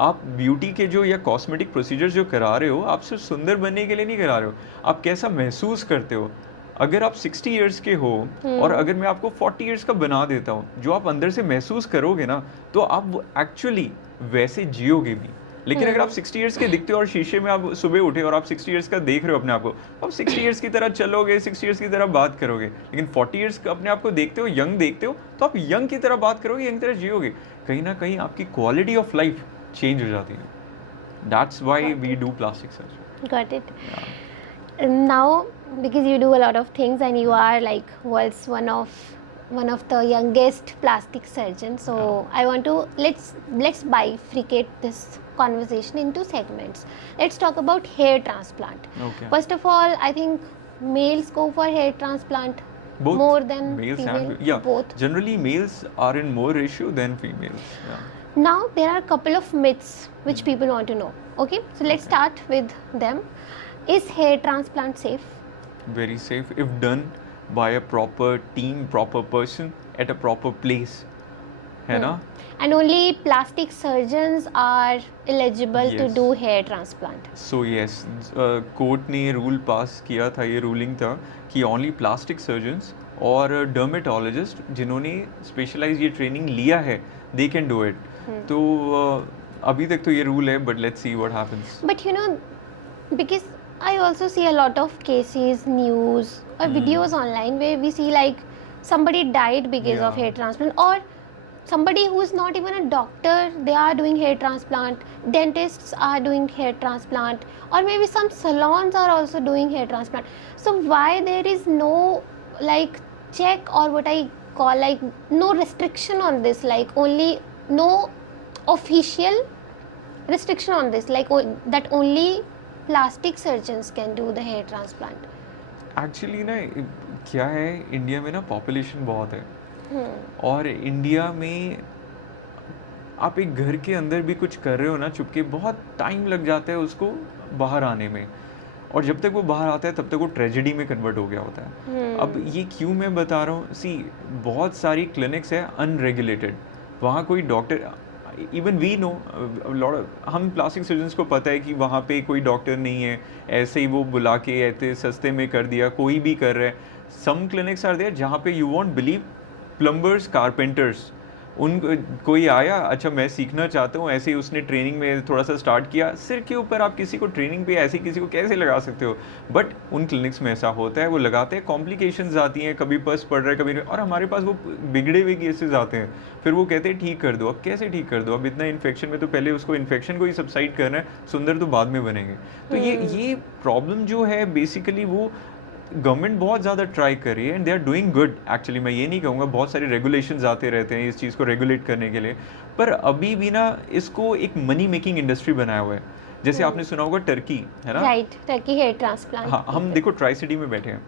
आप ब्यूटी के जो या कॉस्मेटिक प्रोसीजर्स जो करा रहे हो, आप सिर्फ सुंदर बनने के लिए नहीं करा रहे हो, आप कैसा महसूस करते हो. अगर आप 60 इयर्स के हो और अगर मैं आपको 40 इयर्स का बना देता हूँ, जो आप अंदर से महसूस करोगे ना, तो आप एक्चुअली वैसे जियोगे भी. लेकिन अगर आप 60 इयर्स के दिखते हो और शीशे में आप सुबह उठे और आप 60 इयर्स का देख रहे हो अपने आप को, आप 60 इयर्स की तरह चलोगे, 60 इयर्स की तरह बात करोगे. लेकिन 40 इयर्स का अपने आप को देखते हो, यंग देखते हो, तो आप यंग की तरह बात करोगे, यंग की तरह जियोगे. कहीं ना कहीं आपकी क्वालिटी ऑफ लाइफ चेंज हो जाती है. That's why we do plastic surgery. Got it. Now, because you do a lot of things and you are like world's one of the youngest plastic surgeons, so I want to let's bifurcate this conversation into segments. Let's talk about hair transplant. Okay. First of all, I think males go for hair transplant Both more than males female. and yeah, both. generally males are in more ratio than females. Yeah. Now there are a couple of myths which people want to know. Okay, so let's start with them. Is hair transplant safe? Very safe if done by a proper team, proper person at a proper place, है ना. And only plastic surgeons are eligible to Yes. do hair transplant. So yes, court ने rule पास किया था, ये ruling था कि only plastic surgeons और dermatologist जिन्होंने स्पेशलाइज ये ट्रेनिंग लिया है, दे कैन डू इट. तो अभी तक तो ये रूल है, but let's see what happens. But you know, because I also see a lot of cases, news or videos online where we see like somebody died because of hair transplant, or somebody who is not even a doctor, they are doing hair transplant, dentists are doing hair transplant, or maybe some salons are also doing hair transplant. So why there is no like check, or what I call like no restriction on this, like only no official restriction on this, like that only plastic surgeons can do the hair transplant? Actually ना क्या है, India में ना population बहुत है, और India में आप एक घर के अंदर भी कुछ कर रहे हो ना चुपके, बहुत टाइम लग जाता है उसको बाहर आने में, और जब तक वो बाहर आता है तब तक वो ट्रेजेडी में कन्वर्ट हो गया होता है। अब ये क्यों मैं बता रहा हूँ, सी बहुत सारी क्लिनिक्स है अनरेगुलेटेड, वहाँ कोई doctor, even we know lot, हम प्लास्टिक सर्जन्स को पता है कि वहाँ पे कोई डॉक्टर नहीं है, ऐसे ही वो बुला के ऐसे सस्ते में कर दिया, कोई भी कर रहा है। सम क्लिनिक्स आर देयर जहाँ पे you won't believe, plumbers, carpenters, उन कोई आया, अच्छा मैं सीखना चाहता हूँ, ऐसे ही उसने ट्रेनिंग में थोड़ा सा स्टार्ट किया, सिर के ऊपर आप किसी को ट्रेनिंग पे ऐसे किसी को कैसे लगा सकते हो? बट उन क्लिनिक्स में ऐसा होता है, वो लगाते हैं, कॉम्प्लिकेशंस आती हैं, कभी पस पड़ रहा है, कभी नहीं, और हमारे पास वो बिगड़े हुए केसेस आते हैं, फिर वो कहते हैं ठीक कर दो। अब कैसे ठीक कर दो? अब इतना इन्फेक्शन में तो पहले उसको इन्फेक्शन को ही सबसाइड करना है, सुंदर तो बाद में बनेंगे। तो ये प्रॉब्लम जो है बेसिकली वो गवर्नमेंट बहुत ज़्यादा ट्राई कर रही है, and they are doing good actually. मैं ये नहीं कहूँगा, बहुत सारे रेगुलेशंस आते रहते हैं इस चीज़ को रेगुलेट करने के लिए, पर अभी भी ना इसको एक मनी मेकिंग इंडस्ट्री बनाया हुआ है। जैसे आपने सुना होगा टर्की, है ना? Right, Turkey hair transplant. हाँ, हम देखो ट्राई सिटी में बैठे हैं,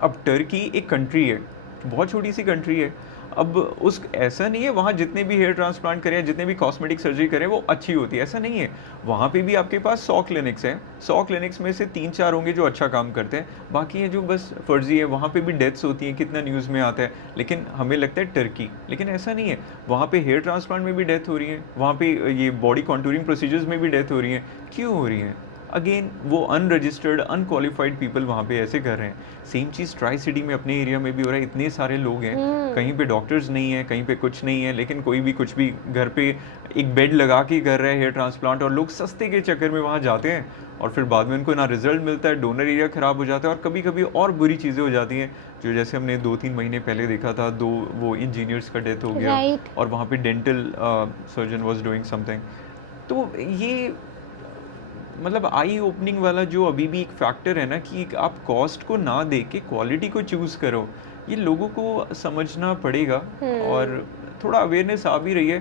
अब टर्की एक कंट्री है, बहुत छोटी सी कंट्री है। अब उस ऐसा नहीं है वहाँ जितने भी हेयर ट्रांसप्लांट करें, जितने भी कॉस्मेटिक सर्जरी करें वो अच्छी होती है, ऐसा नहीं है। वहाँ पे भी आपके पास 100 क्लिनिक्स हैं, 100 क्लिनिक्स में से 3-4 होंगे जो अच्छा काम करते हैं, बाकी है जो बस फर्जी है। वहाँ पे भी डेथ्स होती हैं, कितना न्यूज़ में आता है, लेकिन हमें लगता है टर्की, लेकिन ऐसा नहीं है। वहाँ पे हेयर ट्रांसप्लांट में भी डेथ हो रही है, वहाँ पे ये बॉडी कॉन्टूरिंग प्रोसीजर्स में भी डेथ हो रही है। क्यों हो रही है? अगेन वो अनरजिस्टर्ड अनक्वालिफाइड पीपल वहाँ पे ऐसे कर रहे हैं। सेम चीज़ ट्राई सिटी में अपने एरिया में भी हो रहा है, इतने सारे लोग हैं, कहीं पे डॉक्टर्स नहीं है, कहीं पे कुछ नहीं है, लेकिन कोई भी कुछ भी घर पे एक बेड लगा के कर रहा है हेयर ट्रांसप्लांट, और लोग सस्ते के चक्कर में वहाँ जाते हैं, और फिर बाद में उनको ना रिजल्ट मिलता है, डोनर एरिया ख़राब हो जाता है, और कभी कभी और बुरी चीज़ें हो जाती हैं, जो जैसे हमने 2-3 महीने पहले देखा था, 2 वो इंजीनियर्स का डेथ हो गया, और वहाँ पे dental surgeon was doing something. तो ये मतलब आई ओपनिंग वाला जो अभी भी एक फैक्टर है ना, कि आप कॉस्ट को ना दे के क्वालिटी को चूज़ करो, ये लोगों को समझना पड़ेगा, और थोड़ा अवेयरनेस आ भी रही है,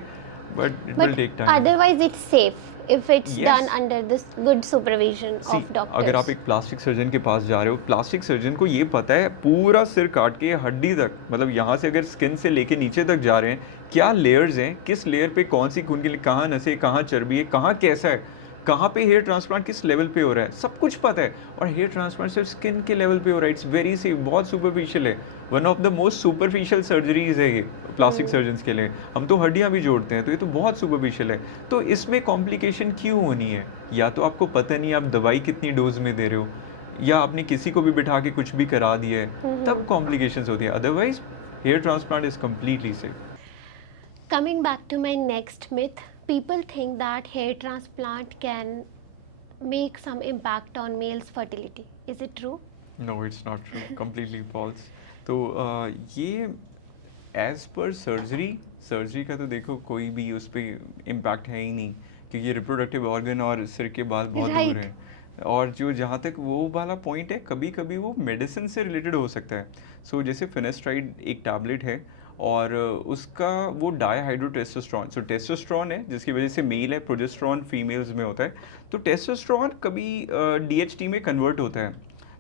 but it will take time. Otherwise it's safe if it's done under this good supervision of doctors. अगर आप एक प्लास्टिक सर्जन के पास जा रहे हो, प्लास्टिक सर्जन को ये पता है पूरा सिर काट के हड्डी तक, मतलब यहाँ से अगर स्किन से लेके नीचे तक जा रहे हैं, क्या लेयर्स हैं, किस लेयर पे कौन सी खून की, कहाँ नसें, कहाँ चर्बी है, कहाँ कैसा है, कहाँ पे हेयर ट्रांसप्लांट किस लेवल पे हो रहा है, सब कुछ पता है। और हेयर ट्रांसप्लांट सिर्फ स्किन के लेवल पे हो रहा है, इट्स वेरी सेफ, बहुत सुपरफिशियल है, one of the most superficial surgeries है ये प्लास्टिक सर्जन्स के लिए। हम तो हड्डियाँ भी जोड़ते हैं, तो ये तो बहुत सुपरफिशियल है। तो इसमें कॉम्प्लिकेशन क्यों होनी है? या तो आपको पता नहीं आप दवाई कितनी डोज में दे रहे हो, या आपने किसी को भी बिठा के कुछ भी करा दिया है, तब कॉम्प्लिकेशंस होती है, otherwise hair transplant is completely safe. Coming back to my next myth, people think that hair transplant can make some impact on males' fertility. Is it true? No, it's not true. Completely false. तो ये as per surgery का तो देखो कोई भी उस पर impact है ही नहीं, क्योंकि रिप्रोडक्टिव ऑर्गन और सिर के बाल बहुत दूर हैं, और जो जहाँ तक वो वाला पॉइंट है, कभी कभी वो मेडिसिन से रिलेटेड हो सकता है। सो जैसे फिनेस्ट्राइड एक टैबलेट है, और उसका वो डाईहाइड्रोटेस्टोस्टेरोन, सो टेस्टोस्टेरोन है जिसकी वजह से मेल है, प्रोजेस्टेरोन फीमेल्स में होता है। तो टेस्टोस्टेरोन कभी DHT में कन्वर्ट होता है,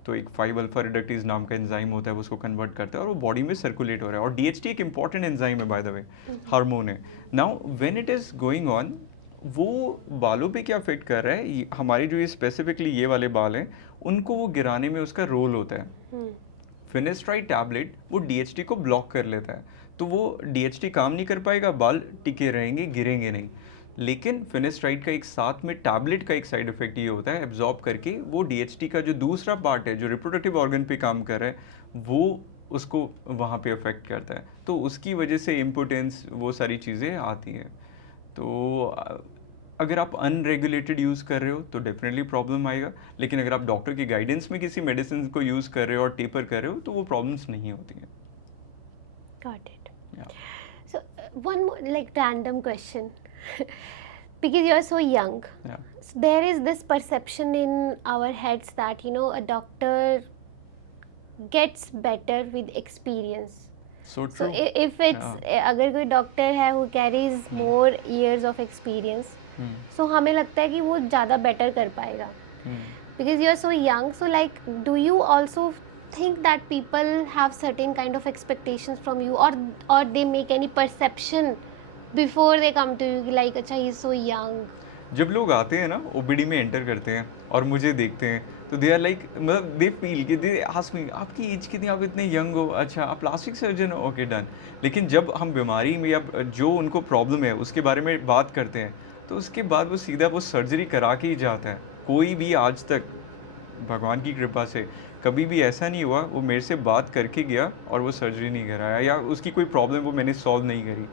तो एक 5-अल्फा रिडक्टेज नाम का एंजाइम होता है, वो उसको कन्वर्ट करता है, और वो बॉडी में सर्कुलेट हो रहा है। और DHT एक इंपॉर्टेंट एंजाइम है, बाय द वे, हार्मोन है। Now when it is going on, वो बालों पे क्या अफेक्ट कर रहा है, हमारी जो ये स्पेसिफिकली ये वाले बाल हैं, उनको वो गिराने में उसका रोल होता है। फिनेस्ट्राइड टैबलेट वो DHT को ब्लॉक कर लेता है, तो वो DHT काम नहीं कर पाएगा, बाल टिके रहेंगे, गिरेंगे नहीं। लेकिन फिनेस्ट्राइड का एक साथ में टैबलेट का एक साइड इफेक्ट ये होता है, एब्जॉर्ब करके वो DHT का जो दूसरा पार्ट है जो रिप्रोडक्टिव ऑर्गन पे काम कर रहा है, वो उसको वहाँ पे अफेक्ट करता है, तो उसकी वजह से इम्पोर्टेंस, वो सारी चीज़ें आती हैं। तो अगर आप अनरेगुलेटेड यूज़ कर रहे हो तो डेफिनेटली प्रॉब्लम आएगा, लेकिन अगर आप डॉक्टर की गाइडेंस में किसी मेडिसिन को यूज़ कर रहे हो और टेपर कर रहे हो तो वो प्रॉब्लम्स नहीं होती हैं. Got it. Yeah. So one more like random question, because you're so young. Yeah. So there is this perception in our heads that a doctor gets better with experience. So So true. if it's अगर कोई doctor है who carries more years of experience, so हमें लगता है कि वो ज़्यादा better कर पाएगा. Because you're so young, so like do you also think that people have certain kind of expectations from you, or they make any perception before they come to you like अच्छा he is so young? जब लोग आते हैं ना OPD में enter करते हैं और मुझे देखते हैं तो दे आर लाइक, मतलब दे फील कि दे आस्क मी आपकी एज कितनी, आप इतने यंग हो, अच्छा आप प्लास्टिक सर्जन हो, ओके डन. लेकिन जब हम बीमारी में या जो उनको प्रॉब्लम है उसके बारे में बात करते हैं तो उसके बाद वो सीधा वो सर्जरी करा के ही जाता है. कोई भी आज तक भगवान की कृपा से कभी भी ऐसा नहीं हुआ वो मेरे से बात करके गया और वो सर्जरी नहीं कराया या उसकी कोई प्रॉब्लम वो मैंने सॉल्व नहीं करी.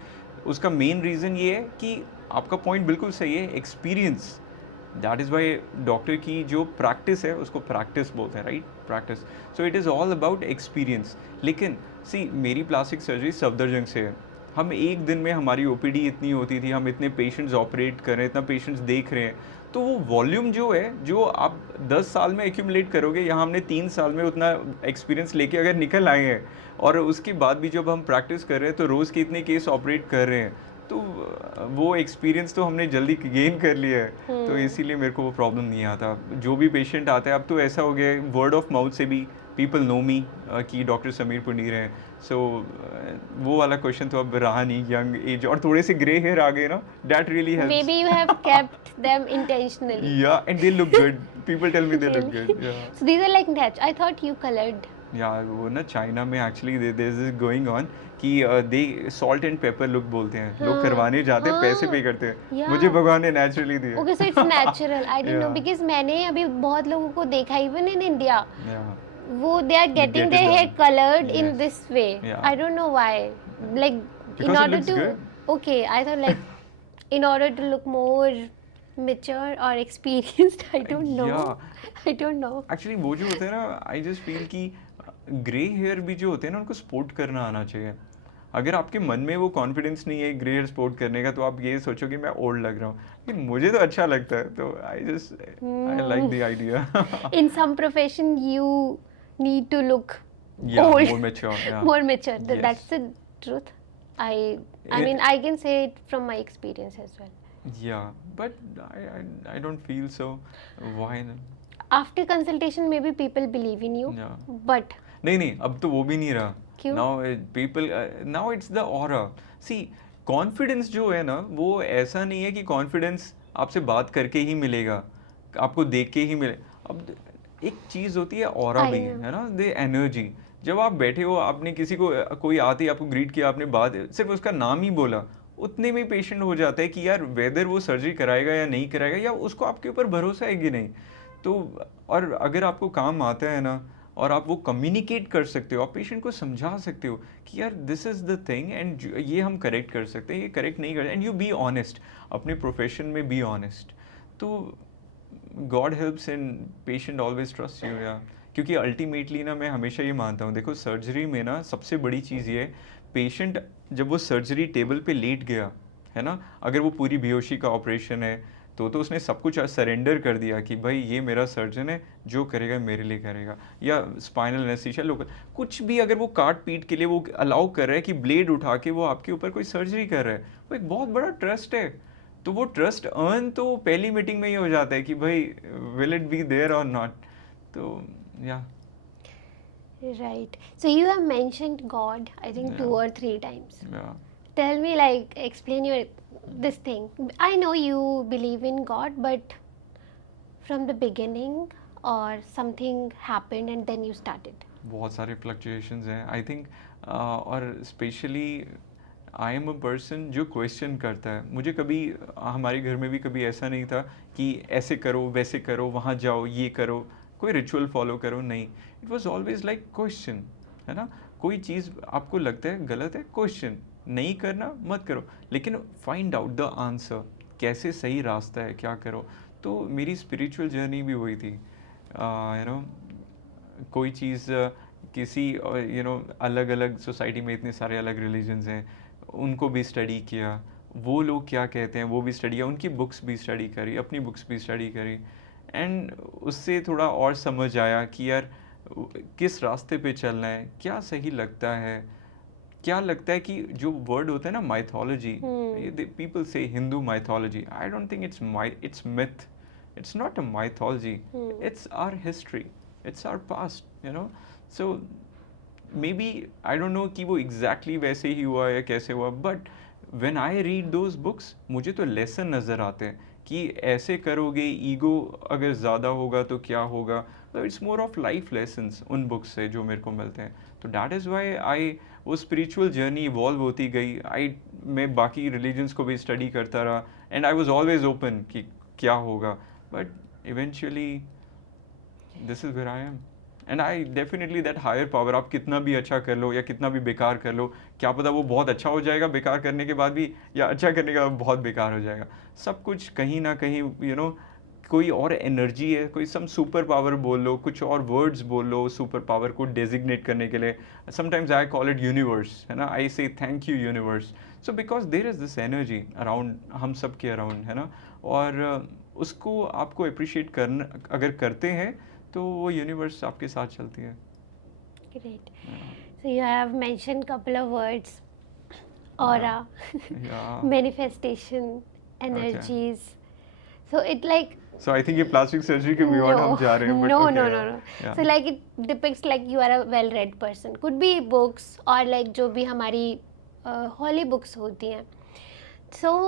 उसका मेन रीज़न ये है कि आपका पॉइंट बिल्कुल सही है, experience. That is why doctor की जो प्रैक्टिस है उसको प्रैक्टिस बोलते हैं, right, practice. So it is all about experience. लेकिन सी मेरी प्लास्टिक सर्जरी सफदरजंग से है. हम एक दिन में हमारी ओपीडी इतनी होती थी, हम इतने पेशेंट्स ऑपरेट कर रहे हैं, इतना पेशेंट्स देख रहे हैं, तो वो वॉल्यूम जो है जो आप 10 साल में एक्यूमुलेट करोगे, यहाँ हमने 3 साल में उतना एक्सपीरियंस लेके अगर निकल आए हैं और उसके बाद भी जब हम प्रैक्टिस कर रहे हैं तो रोज़ के इतने केस ऑपरेट कर रहे हैं, तो वो एक्सपीरियंस तो हमने जल्दी गेन कर लिया है. तो इसीलिए मेरे को वो प्रॉब्लम नहीं आता. जो भी पेशेंट आता है अब तो ऐसा हो गया है, वर्ड ऑफ माउथ से भी पीपल नो मी कि डॉक्टर समीर पुनीर हैं. सो वो वाला क्वेश्चन तो अब रहा नहीं. यंग एज और थोड़े से ग्रे हेयर आ गए ना, that really helps. Maybe you have kept them intentionally. Yeah, and they look good. People tell me they look good. Yeah. So these are like natural. I thought you colored. Yeah, वो ना China में actually there is going on कि दे salt and paper look बोलते हैं. लोग करवाने जाते हैं, पैसे पे करते हैं. मुझे भगवान ने नेचुरली दिया. Okay, so it's natural. I didn't know because मैंने अभी बहुत लोगों को देखा even in India. Yeah. वो they are getting their hair colored in Yes. this way. Yeah. I don't know why. Like Because in it order looks to good. okay, I thought like in order to look more mature or experienced. I don't know. Yeah. I don't know. Actually वो जो होते हैं ना, I just feel कि grey hair भी जो होते हैं ना उनको स्पोर्ट करना आना चाहिए. अगर आपके मन में वो कॉन्फिडेंस नहीं है ग्रे हेयर स्पोर्ट करने का तो आप ये सोचो कि मैं ओल्ड लग रहा हूँ. लेकिन मुझे तो अच्छा लगता है, तो I like the idea. In some profession, you need to look Yeah, old, more mature. Yeah. more mature. Yes. That's the truth. I mean, I can say it from my experience as well. Yeah, but I don't feel so. Why not? After consultation, maybe people believe in you. Yeah. But नहीं अब तो वो भी नहीं रहा. क्यों? Now it's the aura. See, confidence जो है ना वो ऐसा नहीं है कि confidence आपसे बात करके ही मिलेगा, आपको देख के ही मिले. अब एक चीज़ होती है ऑरा भी, है ना, दे एनर्जी. जब आप बैठे हो, आपने किसी को, कोई आते ही आपको ग्रीट किया, आपने बात सिर्फ उसका नाम ही बोला, उतने में पेशेंट हो जाता है कि यार वेदर वो सर्जरी कराएगा या नहीं कराएगा, या उसको आपके ऊपर भरोसा है कि नहीं. तो और अगर आपको काम आता है ना और आप वो कम्युनिकेट कर सकते हो, आप पेशेंट को समझा सकते हो कि यार this is the thing and ये हम करेक्ट कर सकते हैं, ये करेक्ट नहीं कर, एंड यू बी ऑनेस्ट, अपने प्रोफेशन में बी ऑनेस्ट, तो God helps and patient always trust you. या क्योंकि अल्टीमेटली ना मैं हमेशा ये मानता हूँ, देखो सर्जरी में ना सबसे बड़ी चीज़ ये है, पेशेंट जब वो सर्जरी टेबल पे लेट गया है ना, अगर वो पूरी बेहोशी का ऑपरेशन है तो उसने सब कुछ सरेंडर कर दिया कि भाई ये मेरा सर्जन है, जो करेगा मेरे लिए करेगा. या स्पाइनल एनेस्थीसिया लोकल कुछ भी, अगर वो काट पीट के लिए वो अलाउ कर रहा है कि ब्लेड उठा के वो आपके ऊपर कोई सर्जरी कर रहा है, वो एक बहुत बड़ा ट्रस्ट है. तो वो ट्रस्ट अर्न तो पहली मीटिंग में ही हो जाता है कि भाई विल इट बी देयर और नॉट. तो या right. So you have mentioned God, I think 2 or 3 times. या Tell me, like, explain your this thing. I know you believe in God, but from the beginning, or something happened and then you started. बहुत सारे fluctuations हैं I think. और specially I am a person जो question करता है. मुझे कभी, हमारे घर में भी कभी ऐसा नहीं था कि ऐसे करो वैसे करो, वहाँ जाओ ये करो, कोई रिचुअल फॉलो करो, नहीं. It was always like question, है ना. कोई चीज़ आपको लगता है गलत है, क्वेश्चन, नहीं करना मत करो, लेकिन फाइंड आउट द आंसर. कैसे सही रास्ता है, क्या करो। तो मेरी स्पिरिचुअल जर्नी भी वही थी, यू नो, कोई चीज़ किसी अलग अलग सोसाइटी में इतने सारे अलग रिलीजन्स हैं, उनको भी स्टडी किया, वो लोग क्या कहते हैं वो भी स्टडी किया, उनकी बुक्स भी स्टडी करी, अपनी बुक्स भी स्टडी करी, एंड उससे थोड़ा और समझ आया कि यार किस रास्ते पे चलना है, क्या सही लगता है, क्या लगता है कि जो वर्ड होता है ना माइथोलॉजी, पीपल से Hindu mythology, I don't think it's myth, it's not a mythology, it's our history, it's our past, so maybe I don't know कि वो exactly वैसे ही हुआ या कैसे हुआ, but when I read those books मुझे तो lesson नज़र आते हैं कि ऐसे करोगे, ईगो अगर ज़्यादा होगा तो क्या होगा, तो it's more of life lessons उन बुक्स से जो मेरे को मिलते हैं। तो डैट इज़ वाई आई, वो स्पिरिचुअल जर्नी इवॉल्व होती गई, मैं बाकी रिलीजन्स को भी स्टडी करता रहा, and I was always open कि क्या होगा, but eventually this is where I am, and I definitely that higher power, आप कितना भी अच्छा कर लो या कितना भी बेकार कर लो, क्या पता वो बहुत अच्छा हो जाएगा बेकार करने के बाद भी, या अच्छा करने के बाद बहुत बेकार हो जाएगा, सब कुछ कहीं ना कहीं कोई और एनर्जी है, कोई सम सुपर पावर बोल लो, कुछ और वर्ड्स बोल लो सुपर पावर को डेजिग्नेट करने के लिए। Sometimes I call it universe, है ना, आई से thank you universe, so because there is this energy around, हम सब के अराउंड, है ना, और उसको आपको अप्रिशिएट करना अगर करते हैं तो वो यूनिवर्स आपके साथ चलती है। Great. So you have mentioned couple of words, aura, manifestation, energies. So it like, so I think ये plastic surgery के beyond हम जा रहे हैं, but no, okay, no, no, no. Yeah. So like it depicts like you are a well-read person. Could be books or like जो भी हमारी holy books होती हैं. So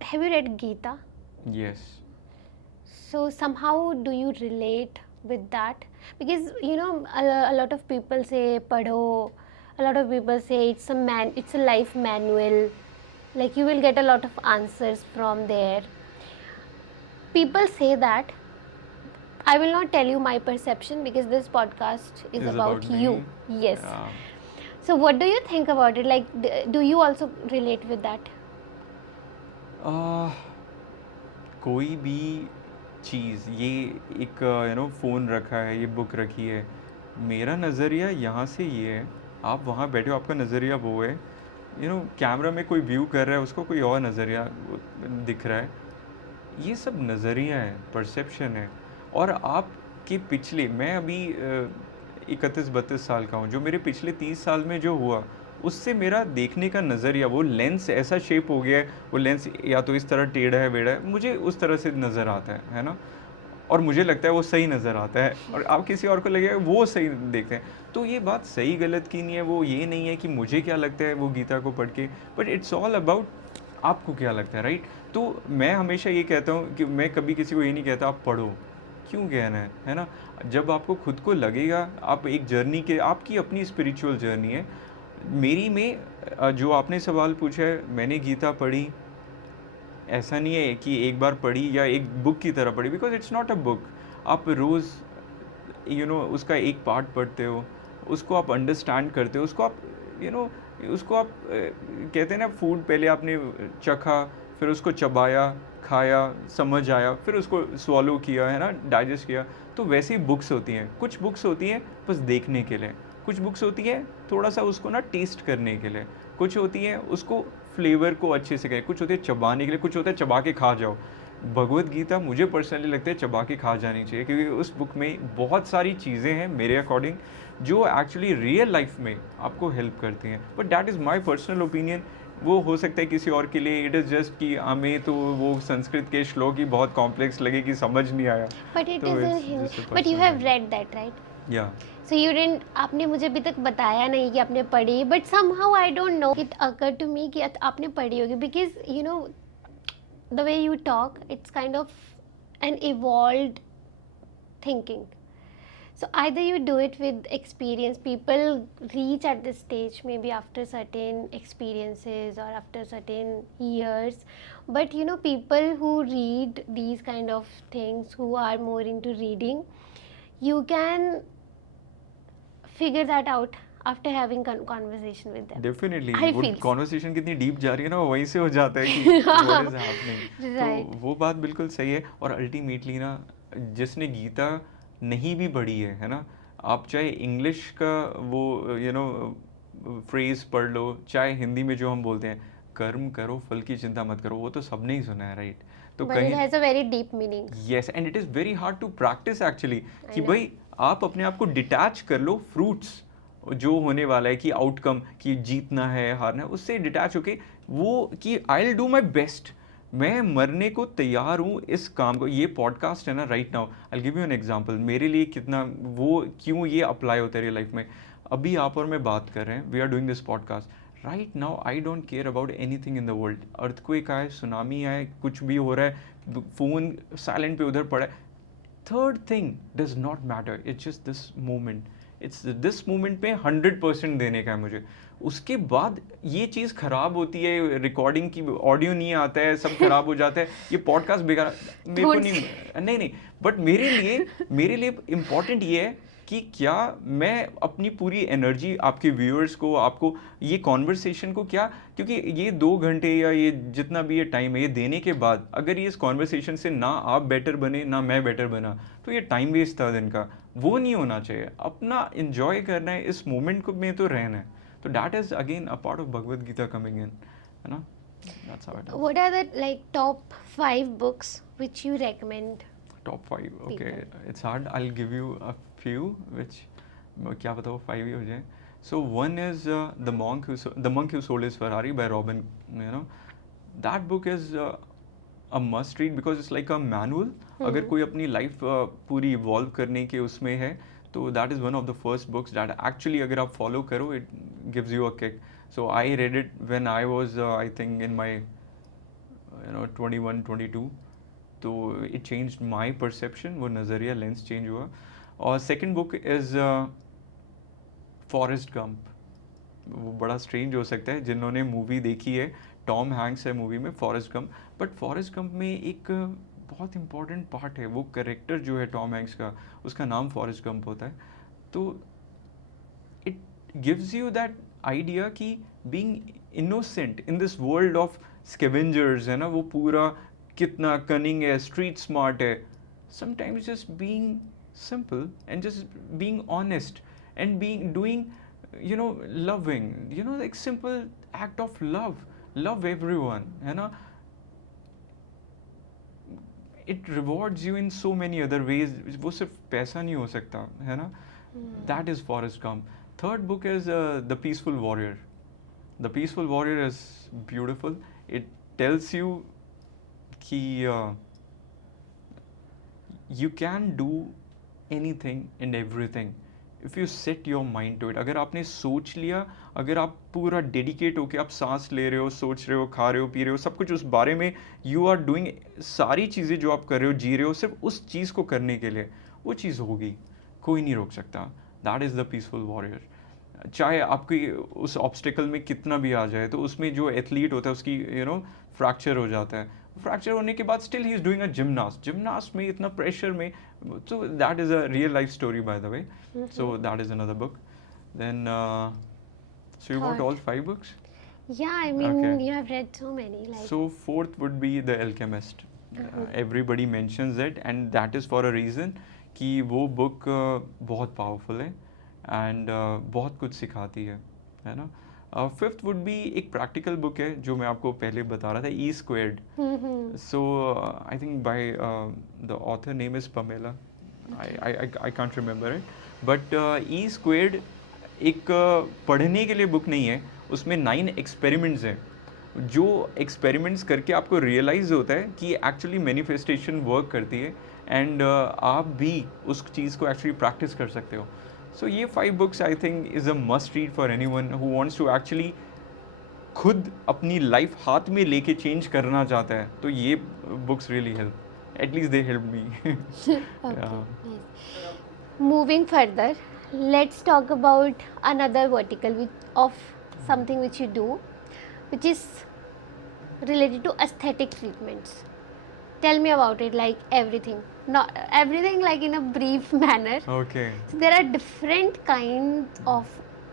have you read Gita? Yes. So somehow do you relate with that? Because a lot of people say padho, a lot of people say it's a life manual, like you will get a lot of answers from there. People say that. I will not tell you my perception because this podcast is about you. Yes. Yeah. So what do you think about it? Like do you also relate with that? कोई भी चीज़, ये एक phone रखा है, ये book रखी है, मेरा नज़रिया यहाँ से ये है, आप वहाँ बैठे हो, आपका नज़रिया वो है, कैमरा में कोई व्यू कर रहा है, उसको कोई और नज़रिया दिख रहा है, ये सब नज़रिया है, परसेप्शन है। और आपके पिछले, मैं अभी 31-32 साल का हूँ, जो मेरे पिछले 30 साल में जो हुआ उससे मेरा देखने का नज़रिया, वो लेंस ऐसा शेप हो गया है, वो लेंस या तो इस तरह टेढ़ा है बेड़ा है, मुझे उस तरह से नज़र आता है ना, और मुझे लगता है वो सही नज़र आता है, और आप किसी और को लगेगा वो सही देखते हैं। तो ये बात सही गलत की नहीं है, वो ये नहीं है कि मुझे क्या लगता है वो गीता को पढ़ के, बट इट्स ऑल अबाउट आपको क्या लगता है, राइट। तो मैं हमेशा ये कहता हूँ कि मैं कभी किसी को ये नहीं कहता आप पढ़ो, क्यों कहना है ना, जब आपको खुद को लगेगा, आप एक जर्नी के, आपकी अपनी स्पिरिचुअल जर्नी है। मेरी में जो आपने सवाल पूछा है, मैंने गीता पढ़ी, ऐसा नहीं है कि एक बार पढ़ी या एक बुक की तरह पढ़ी, because it's not a book. आप रोज़ उसका एक पार्ट पढ़ते हो, उसको आप अंडरस्टैंड करते हो, उसको आप उसको आप कहते हैं ना, फूड पहले आपने चखा, फिर उसको चबाया, खाया, समझ आया, फिर उसको स्वॉलो किया, है ना, डाइजेस्ट किया। तो वैसे ही बुक्स होती हैं, कुछ बुक्स होती हैं बस देखने के लिए, कुछ बुक्स होती हैं थोड़ा सा उसको ना टेस्ट करने के लिए, कुछ होती हैं उसको फ्लेवर को अच्छे से कहें, कुछ होते हैं चबाने के लिए, कुछ होता है चबा के खा जाओ। भगवत गीता मुझे पर्सनली लगता है चबा के खा जानी चाहिए, क्योंकि उस बुक में बहुत सारी चीज़ें हैं मेरे अकॉर्डिंग जो एक्चुअली रियल लाइफ में आपको हेल्प करती हैं, but that is my personal opinion. वो हो सकता है किसी और के लिए इट इज़ जस्ट कि हमें तो वो संस्कृत के श्लोक ही बहुत कॉम्प्लेक्स लगे कि समझ नहीं आया, but it is but you have read that, right? या सो यू डिडंट, आपने मुझे अभी तक बताया नहीं कि आपने पढ़ी, but somehow I don't know, it occur to me कि आपने पढ़ी होगी, because the way you talk, it's kind of an evolved thinking. So either you do it with experience, people reach at this stage maybe after certain experiences or after certain years, but people who read these kind of things, who are more into reading, you can figure that out after having conversation with them. Definitely I वो feel conversation कितनी deep जा रही है ना, वो वहीं से हो जाता है कि व्हाट इज हैपनिंग. Right. तो वो बात बिल्कुल सही है. और अल्टीमेटली ना, जिसने गीता नहीं भी पढ़ी है ना, आप चाहे इंग्लिश का वो फ्रेज पढ़ लो, चाहे हिंदी में जो हम बोलते हैं कर्म करो फल की चिंता मत करो, वो तो सबने ही सुना है, राइट? तो But it has a very deep meaning. Yes, and it is very hard to practise actually, कि know. भाई आप अपने आप को डिटैच कर लो फ्रूट्स जो होने वाला है, कि आउटकम, कि जीतना है हारना है, उससे डिटैच होके वो कि I will do my best, मैं मरने को तैयार हूँ इस काम को. ये पॉडकास्ट है ना, right now I will give you an example, मेरे लिए कितना वो क्यों ये अप्लाई होता है रियल लाइफ में. अभी आप और मैं बात कर रहे हैं, we are doing this podcast right now. I don't care about anything in the world. Earthquake आए, सुनामी आए, कुछ भी हो रहा है, फ़ोन साइलेंट पे उधर पड़ा है, third thing does not matter. It's just this moment. It's this moment में 100% देने का है मुझे. उसके बाद ये चीज़ ख़राब होती है, रिकॉर्डिंग की ऑडियो नहीं आता है, सब खराब हो जाता है, ये पॉडकास्ट बेकार. मेरे को नहीं, बट मेरे लिए इम्पॉर्टेंट ये है कि क्या मैं अपनी पूरी एनर्जी आपके व्यूअर्स को, आपको ये कॉन्वर्सेशन को, क्या, क्योंकि ये 2 घंटे या ये जितना भी ये टाइम है, ये देने के बाद अगर ये इस कॉन्वर्सेशन से ना आप बेटर बने ना मैं बेटर बना, तो ये टाइम वेस्ट था दिन का. वो नहीं होना चाहिए. अपना इन्जॉय करना है, इस मोमेंट को में तो रहना है. तो that is again a part of Bhagavad Gita coming in, है ना. That's how it is. What are the like top 5 books which you recommend? Top 5, okay. People. It's hard. I'll give you a few which क्या पता वो 5 ही हो जाए. So one is The Monk Who Sold His Ferrari by Robin. That book is a must read because it's like a manual. अगर कोई अपनी life पूरी evolve करने के उसमें है, तो that is one of the first books that actually अगर आप follow करो, it gives you a kick. So I read it when I was I think in my 21, 22. तो it changed my perception, वो नज़रिया लेंस चेंज हुआ. और second book is Forrest Gump. वो बड़ा स्ट्रेंज हो सकता है जिन्होंने मूवी देखी है, टॉम हैंक्स है मूवी में Forrest Gump. But Forrest Gump में एक बहुत इंपॉर्टेंट पार्ट है, वो करेक्टर जो है टॉम हैंक्स का, उसका नाम फॉरेस्ट गंप होता है. तो it gives you that idea कि being innocent in this world of scavengers, है ना, वो पूरा कितना कनिंग है, स्ट्रीट स्मार्ट है. Sometimes just being simple and just being honest and doing loving, like simple act of love everyone, है ना. it rewards you in so many other ways. वो सिर्फ पैसा नहीं हो सकता, है ना. That is Forrest Gump. Third book is The Peaceful Warrior. The Peaceful Warrior is beautiful. It tells you कि you can do anything and everything if you set your mind to it. अगर आपने सोच लिया, अगर आप पूरा dedicate होके आप सांस ले रहे हो, सोच रहे हो, खा रहे हो, पी रहे हो, सब कुछ उस बारे में यू आर डूइंग, सारी चीज़ें जो आप कर रहे हो, जी रहे हो सिर्फ उस चीज़ को करने के लिए, वो चीज़ होगी, कोई नहीं रोक सकता. That is the peaceful warrior. चाहे आपकी उस ऑब्स्टिकल में कितना भी आ जाए, तो उसमें जो एथलीट होता है उसकी फ्रैक्चर हो जाता है, फ्रैक्चर होने के बाद still he is doing a gymnast में इतना प्रेशर में. So that is a real life story by the way. So that is another book. Then so you want all 5 books? Yeah, I mean, Okay. you have read so many. Like, So fourth would be The Alchemist. Everybody mentions it and that is for a reason कि वो book बहुत powerful है and बहुत कुछ सिखाती है ना. Fifth would be एक प्रैक्टिकल बुक है जो मैं आपको पहले बता रहा था, E squared. So I think by the author name is Pamela, I can't remember it, but E squared एक पढ़ने के लिए बुक नहीं है. उसमें 9 एक्सपेरिमेंट्स हैं, जो एक्सपेरिमेंट्स करके आपको रियलाइज़ होता है कि एक्चुअली मैनिफेस्टेशन वर्क करती है एंड आप भी उस चीज़ को एक्चुअली प्रैक्टिस कर सकते हो. सो ये 5 books I think is a must read for anyone who wants to actually खुद अपनी लाइफ हाथ में लेके चेंज करना चाहता है. तो ये books really help, at least they help me. Moving further, let's talk about another vertical of something which you do, which is related to aesthetic treatments. Tell me about it, like everything. Not everything, like in a brief manner. Okay. So there are different kinds of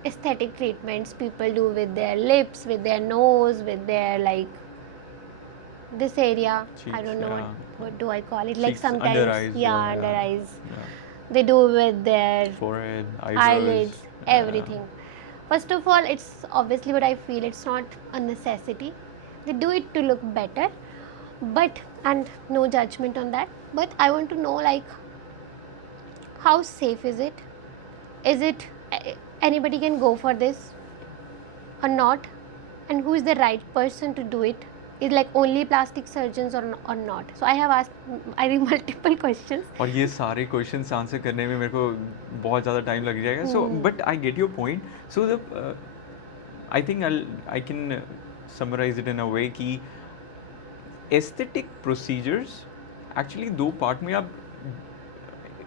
aesthetic treatments people do with their lips, with their nose, with their like this area. Cheeks, I don't know yeah. what do I call it. Like Cheeks, sometimes, under eyes, yeah, under eyes. yeah. They do with their Forehead, eyebrows, eyelids, yeah. everything. First of all, it's obviously what I feel. It's not a necessity. They do it to look better, but and no judgment on that. But I want to know like how safe is it? Is it anybody can go for this or not? And who is the right person to do it? Is like only plastic surgeons or not? So I have asked I think multiple questions. और ये सारे questions answer करने में मेरे को बहुत ज़्यादा time लग जाएगा. So but I get your point. So the I think I can summarise it in a way कि एस्थेटिक प्रोसीजर्स एक्चुअली दो पार्ट में आप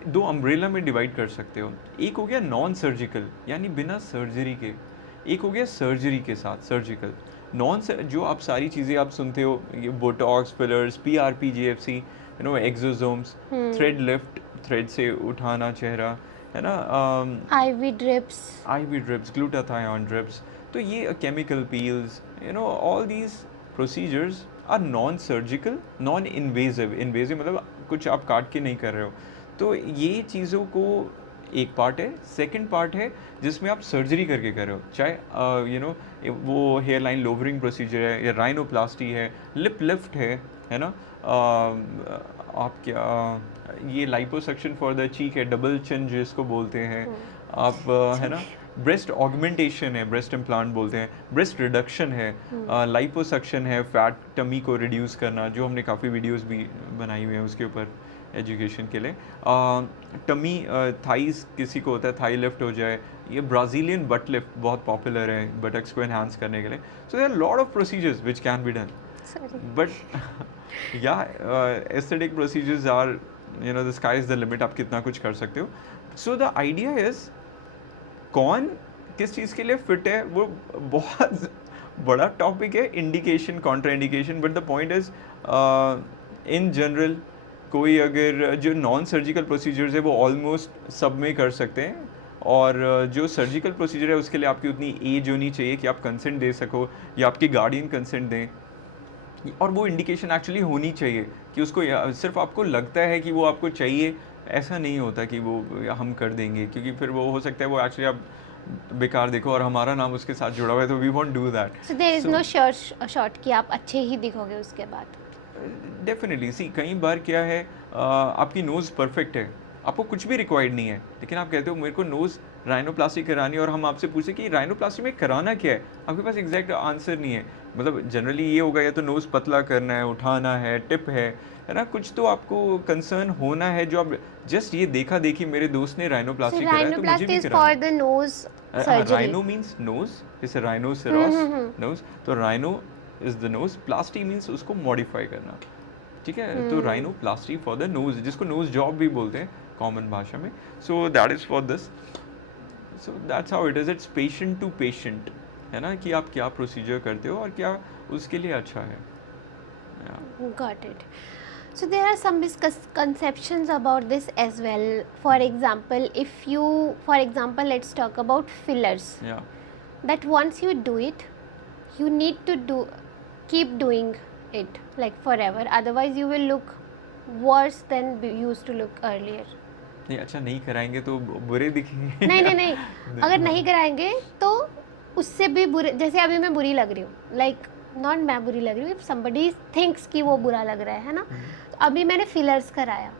दो अम्ब्रेला में डिवाइड कर सकते हो. एक हो गया नॉन सर्जिकल यानी बिना सर्जरी के, एक हो गया सर्जरी के साथ सर्जिकल. नॉन जो आप सारी चीज़ें आप सुनते हो, ये Botox, fillers, PRP, GFC, you know, exosomes, thread lift, thread से उठाना चेहरा, है ना, IV drips, ग्लूटाथायोन ड्रिप्स. तो ये chemical peels, you know, all these procedures are non surgical, non invasive. Invasive मतलब कुछ आप काट के नहीं कर रहे हो. तो ये चीज़ों को एक पार्ट है. सेकंड पार्ट है जिसमें आप सर्जरी करके कर रहे हो, चाहे यू नो वो हेयर लाइन लोवरिंग प्रोसीजर है या राइनोप्लास्टी है, लिप लिफ्ट है ना, आप क्या ये लाइपोसक्शन फॉर द चीक है, डबल चिन जिसको बोलते हैं आप, है ना, ब्रेस्ट ऑगमेंटेशन है, ब्रेस्ट इम्प्लांट बोलते हैं, ब्रेस्ट रिडक्शन है, लाइपोसक्शन है, फैट टमी को रिड्यूस करना, जो हमने काफ़ी वीडियोस भी बनाई हुई हैं उसके ऊपर एजुकेशन के लिए. टमी थाइस किसी को होता है, थाई लिफ्ट हो जाए, ये ब्राज़ीलियन बट लिफ्ट बहुत पॉपुलर है बटक्स को एनहांस करने के लिए. So there are lot of procedures which can be done, but yeah aesthetic procedures are, you know, the sky is the limit. आप कितना कुछ कर सकते हो. सो द आइडिया इज़ कौन किस चीज़ के लिए फिट है वो बहुत बड़ा टॉपिक है, indication, Contra indication. But the point is in general कोई अगर जो नॉन सर्जिकल प्रोसीजर्स है वो ऑलमोस्ट सब में कर सकते हैं, और जो सर्जिकल प्रोसीजर है उसके लिए आपकी उतनी एज होनी चाहिए कि आप कंसेंट दे सको या आपके गार्डियन कंसेंट दें, और वो इंडिकेशन एक्चुअली होनी चाहिए कि उसको सिर्फ आपको लगता है कि वो आपको चाहिए, ऐसा नहीं होता कि वो हम कर देंगे, क्योंकि फिर वो हो सकता है वो एक्चुअली आप बेकार देखो और हमारा नाम उसके साथ जुड़ा हुआ है, तो we won't do that. So there is no short कि आप अच्छे ही दिखोगे उसके बाद. डेफिनेटली. सी कई बार क्या है, आपकी नोज़ परफेक्ट है, आपको कुछ भी रिक्वायर्ड नहीं है, लेकिन आप कहते हो मेरे को नोज़ राइनोप्लास्टी करानी है, और हम आपसे पूछे कि राइनोप्लास्टी में कराना क्या है, आपके पास एग्जैक्ट आंसर नहीं है. मतलब जनरली ये होगा या तो नोज़ पतला करना है, उठाना है, टिप है ना, कुछ तो आपको कंसर्न होना है. जो आप जस्ट ये देखा देखी मेरे दोस्त ने राइनोप्लास्टी कराया तो मुझे भी कराना. For the nose surgery. Rhino means nose, जैसे राइनोसेरॉस नोज, तो rhino is the nose, plasty means उसको मॉडिफाई करना. ठीक है, तो राइनोप्लास्टी फॉर द नोज, जिसको नोज जॉब भी बोलते हैं कॉमन भाषा में. So that is for this. So that's how it is. It's patient to patient, है ना, कि आप क्या प्रोसीजर करते हो और क्या उसके लिए अच्छा है. Got it. So there are some misconceptions about this as well. For example, let's talk about fillers. Yeah. That once you do it, you need to keep doing it like forever. Otherwise, you will look worse than you used to look earlier. नहीं, अच्छा नहीं कराएंगे तो बुरे दिखेंगे. नहीं. अगर नहीं कराएंगे तो उससे भी बुरे, जैसे अभी मैं बुरी लग रही हूँ, लाइक नॉट मैं बुरी लग रही हूँ, somebody thinks कि वो बुरा लग रहा है ना. तो अभी मैंने फिलर्स कराया,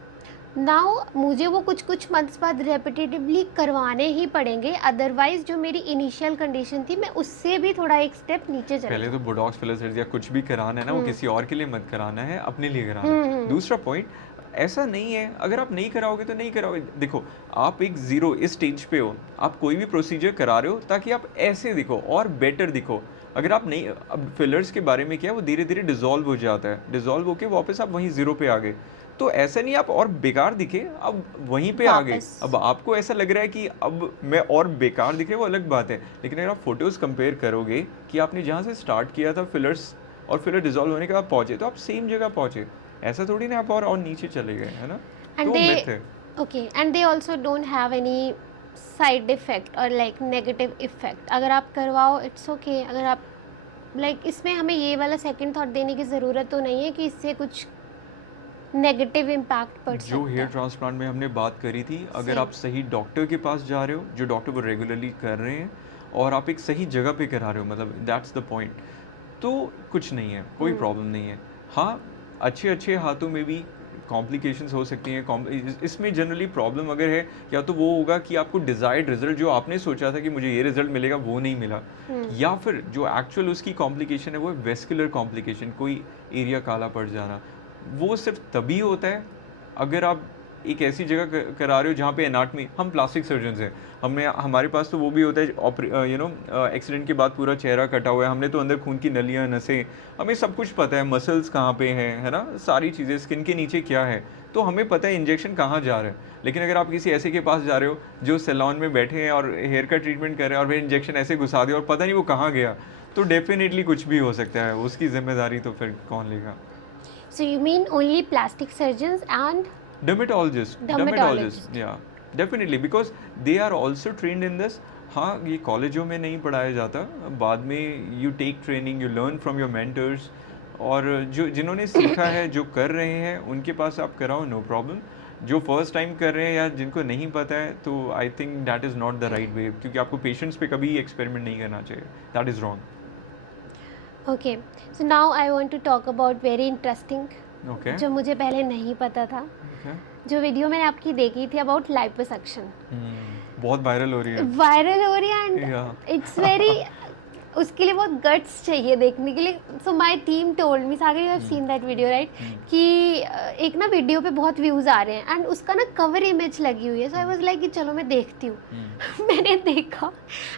नाउ मुझे वो कुछ मंथ्स बाद रेपिटेटिवली करवाने ही पड़ेंगे, अदरवाइज जो मेरी इनिशियल कंडीशन थी मैं उससे भी थोड़ा एक स्टेप नीचे चली. पहले तो बोटॉक्स, फिलर्स या कुछ भी कराना है ना, वो किसी और के लिए मत कराना है, अपने लिए कराना है. दूसरा पॉइंट, ऐसा नहीं है अगर आप नहीं कराओगे तो नहीं कराओगे. देखो, आप एक ज़ीरो इस स्टेज पे हो, आप कोई भी प्रोसीजर करा रहे हो ताकि आप ऐसे दिखो और बेटर दिखो. अगर आप नहीं, अब फिलर्स के बारे में क्या, वो धीरे धीरे डिजॉल्व हो जाता है, डिजॉल्व होके वापस आप वहीं ज़ीरो पे आ गए. तो ऐसा नहीं आप और बेकार दिखे, अब वहीं पे आ गए. अब आपको ऐसा लग रहा है कि अब मैं और बेकार दिख रहा है, वो अलग बात है. लेकिन अगर आप फोटोज़ कंपेयर करोगे कि आपने जहाँ से स्टार्ट किया था फिलर्स और फिलर डिजॉल्व होने के बाद पहुँचे, तो आप सेम जगह पहुँचे. ऐसा थोड़ी ना आप और नीचे चले गए, है ना. And तो they myth है. okay, and they also don't have any side effect और लाइक नेगेटिव इफ़ेक्ट, अगर आप करवाओ इट्स ओके, अगर आप लाइक इसमें हमें ये वाला सेकंड थॉट देने की ज़रूरत तो नहीं है कि इससे कुछ नेगेटिव इम्पैक्ट पड़ सकता जो है। हेयर ट्रांसप्लांट में हमने बात करी थी, अगर Same. आप सही डॉक्टर के पास जा रहे हो, जो डॉक्टर वो रेगुलरली कर रहे हैं, और आप एक सही जगह पे करा रहे हो, मतलब दैट्स द पॉइंट, तो कुछ नहीं है, कोई प्रॉब्लम नहीं है। हाँ, अच्छे अच्छे हाथों में भी कॉम्प्लिकेशंस हो सकती हैं। इसमें जनरली प्रॉब्लम अगर है, या तो वो होगा कि आपको डिज़ायर्ड रिजल्ट जो आपने सोचा था कि मुझे ये रिजल्ट मिलेगा, वो नहीं मिला, या फिर जो एक्चुअल उसकी कॉम्प्लिकेशन है वो वेस्कुलर कॉम्प्लिकेशन, कोई एरिया काला पड़ जाना। वो सिर्फ तभी होता है अगर आप एक ऐसी जगह करा रहे हो जहाँ पे एनाटमी, हम प्लास्टिक सर्जन हैं, हमारे पास तो वो भी होता है, एक्सीडेंट के बाद पूरा चेहरा कटा हुआ है, हमने तो अंदर खून की नलियाँ, नसें, हमें सब कुछ पता है, मसल्स कहाँ पे हैं, है ना, सारी चीज़ें, स्किन के नीचे क्या है, तो हमें पता है इंजेक्शन कहाँ जा रहा है। लेकिन अगर आप किसी ऐसे के पास जा रहे हो जो सैलून में बैठे हैं और हेयर का ट्रीटमेंट कर रहे हैं और वह इंजेक्शन ऐसे घुसा दिया और पता नहीं वो कहाँ गया, तो डेफिनेटली कुछ भी हो सकता है, उसकी जिम्मेदारी तो फिर कौन लेगा। So you mean only plastic surgeons and dermatologist, yeah, definitely, because they are also trained in this. हाँ, ये कॉलेजों में नहीं पढ़ाया जाता, बाद में you take training, you learn from your mentors, और जो जिन्होंने सीखा है, जो कर रहे हैं, उनके पास आप कराओ, नो प्रॉब्लम। जो फर्स्ट टाइम कर रहे हैं या जिनको नहीं पता है, तो I think that is not the right way, क्योंकि आपको पेशेंट्स पे कभी एक्सपेरिमेंट नहीं करना चाहिए, that is wrong. Okay, so now I want to talk about very interesting, okay, जो मुझे पहले नहीं पता था, जो वीडियो मैंने आपकी देखी थी अबाउट लाइपोसक्शन, बहुत वायरल हो रही है। एंड इट्स वेरी, उसके लिए बहुत गट्स चाहिए देखने के लिए। So my team told me, Sagar, you have seen that video right, कि एक ना वीडियो पे बहुत व्यूज़ आ रहे हैं एंड उसका ना कवर इमेज लगी हुई है, सो आई वाज लाइक कि चलो मैं देखती हूँ। मैंने देखा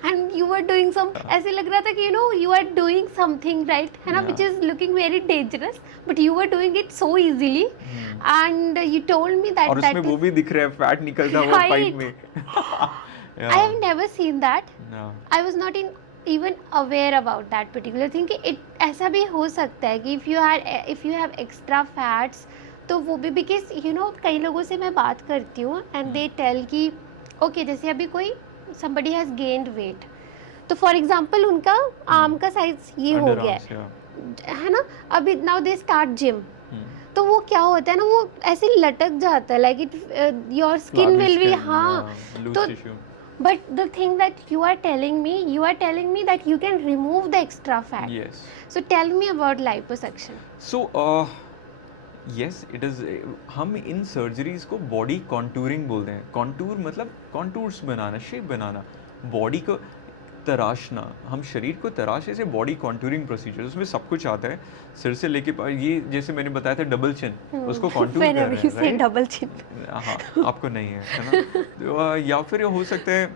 and you are doing some, ऐसे लग रहा था कि you are doing something right, है ना, which is looking very dangerous, but you are doing it so easily and you told me that, और उसमें वो भी दिख रहा है, फैट निकलता हुआ पाइप में। I have never seen that. No. I was not even aware about that particular thing कि ऐसा भी हो सकता है कि if you have extra fats, तो वो भी, because कई लोगों से मैं बात करती हूँ and they tell कि okay, जैसे अभी कोई somebody has gained weight, तो for example उनका आर्म का साइज ये हो गया है ना, अभी now they start gym, तो वो क्या होता है ना, वो ऐसे लटक जाता है, like your skin will be, हाँ, तो but the thing that you are telling me that you can remove the extra fat. Yes. So tell me about liposuction. So yes, it is, हम इन सर्जरीज को body contouring बोलते हैं। Contour मतलब contours बनाना, shape बनाना, body को तराशना, हम शरीर को तराशे से बॉडी कॉन्टूरिंग प्रोसीजर, उसमें सब कुछ आता है, सिर से लेके ये जैसे मैंने बताया था डबल चिन, उसको कॉन्टूर कर रहे हैं, राइट? डबल चिन, हाँ, आपको नहीं है ना? तो, या फिर हो सकता है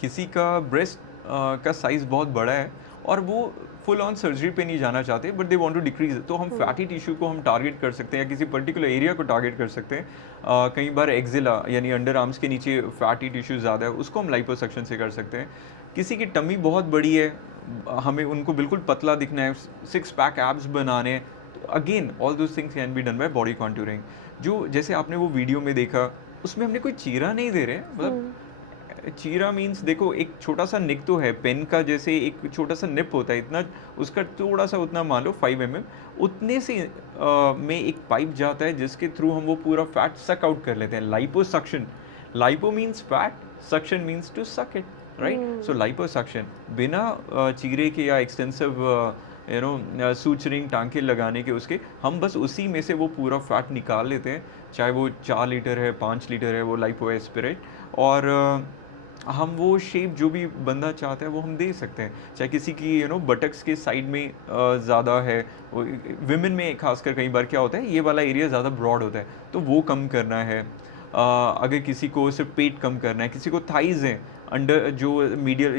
किसी का ब्रेस्ट का साइज़ बहुत बड़ा है और वो फुल ऑन सर्जरी पे नहीं जाना चाहते, but they want to decrease, तो हम फैटी टिश्यू को हम टारगेट कर सकते हैं या किसी पर्टिकुलर एरिया को टारगेट कर सकते हैं। कई बार एक्जिला यानी अंडर आर्म्स के नीचे फैटी टिश्यू ज़्यादा है, उसको हम लाइपोसक्शन से कर सकते हैं। किसी की टमी बहुत बड़ी है, हमें उनको बिल्कुल पतला दिखना है, 6 पैक एब्स बनाने हैं, तो again all those things can be done by body contouring. जो जैसे आपने वो वीडियो में देखा, उसमें हमने कोई चीरा नहीं दे रहे, मतलब चीरा मीन्स देखो एक छोटा सा निक तो है, पेन का जैसे एक छोटा सा निप होता है, इतना उसका थोड़ा सा उतना मान लो 5 mm, उतने से में एक पाइप जाता है जिसके थ्रू हम वो पूरा फैट सक आउट कर लेते हैं। Liposuction, lipo means fat, suction means to suck it, right? So liposuction बिना चीरे के या एक्सटेंसिव सूचरिंग टांके लगाने के, उसके हम बस उसी में से वो पूरा फैट निकाल लेते हैं, चाहे वो 4 लीटर है, 5 लीटर है, वो लाइपो एस्पिरेट, और हम वो शेप जो भी बंदा चाहता है वो हम दे सकते हैं। चाहे किसी की बटक्स के साइड में ज़्यादा है, विमेन में खासकर कई बार क्या होता है, ये वाला एरिया ज़्यादा ब्रॉड होता है, तो वो कम करना है। अगर किसी को सिर्फ पेट कम करना है, किसी को थाइज़ है, अंडर जो मीडियल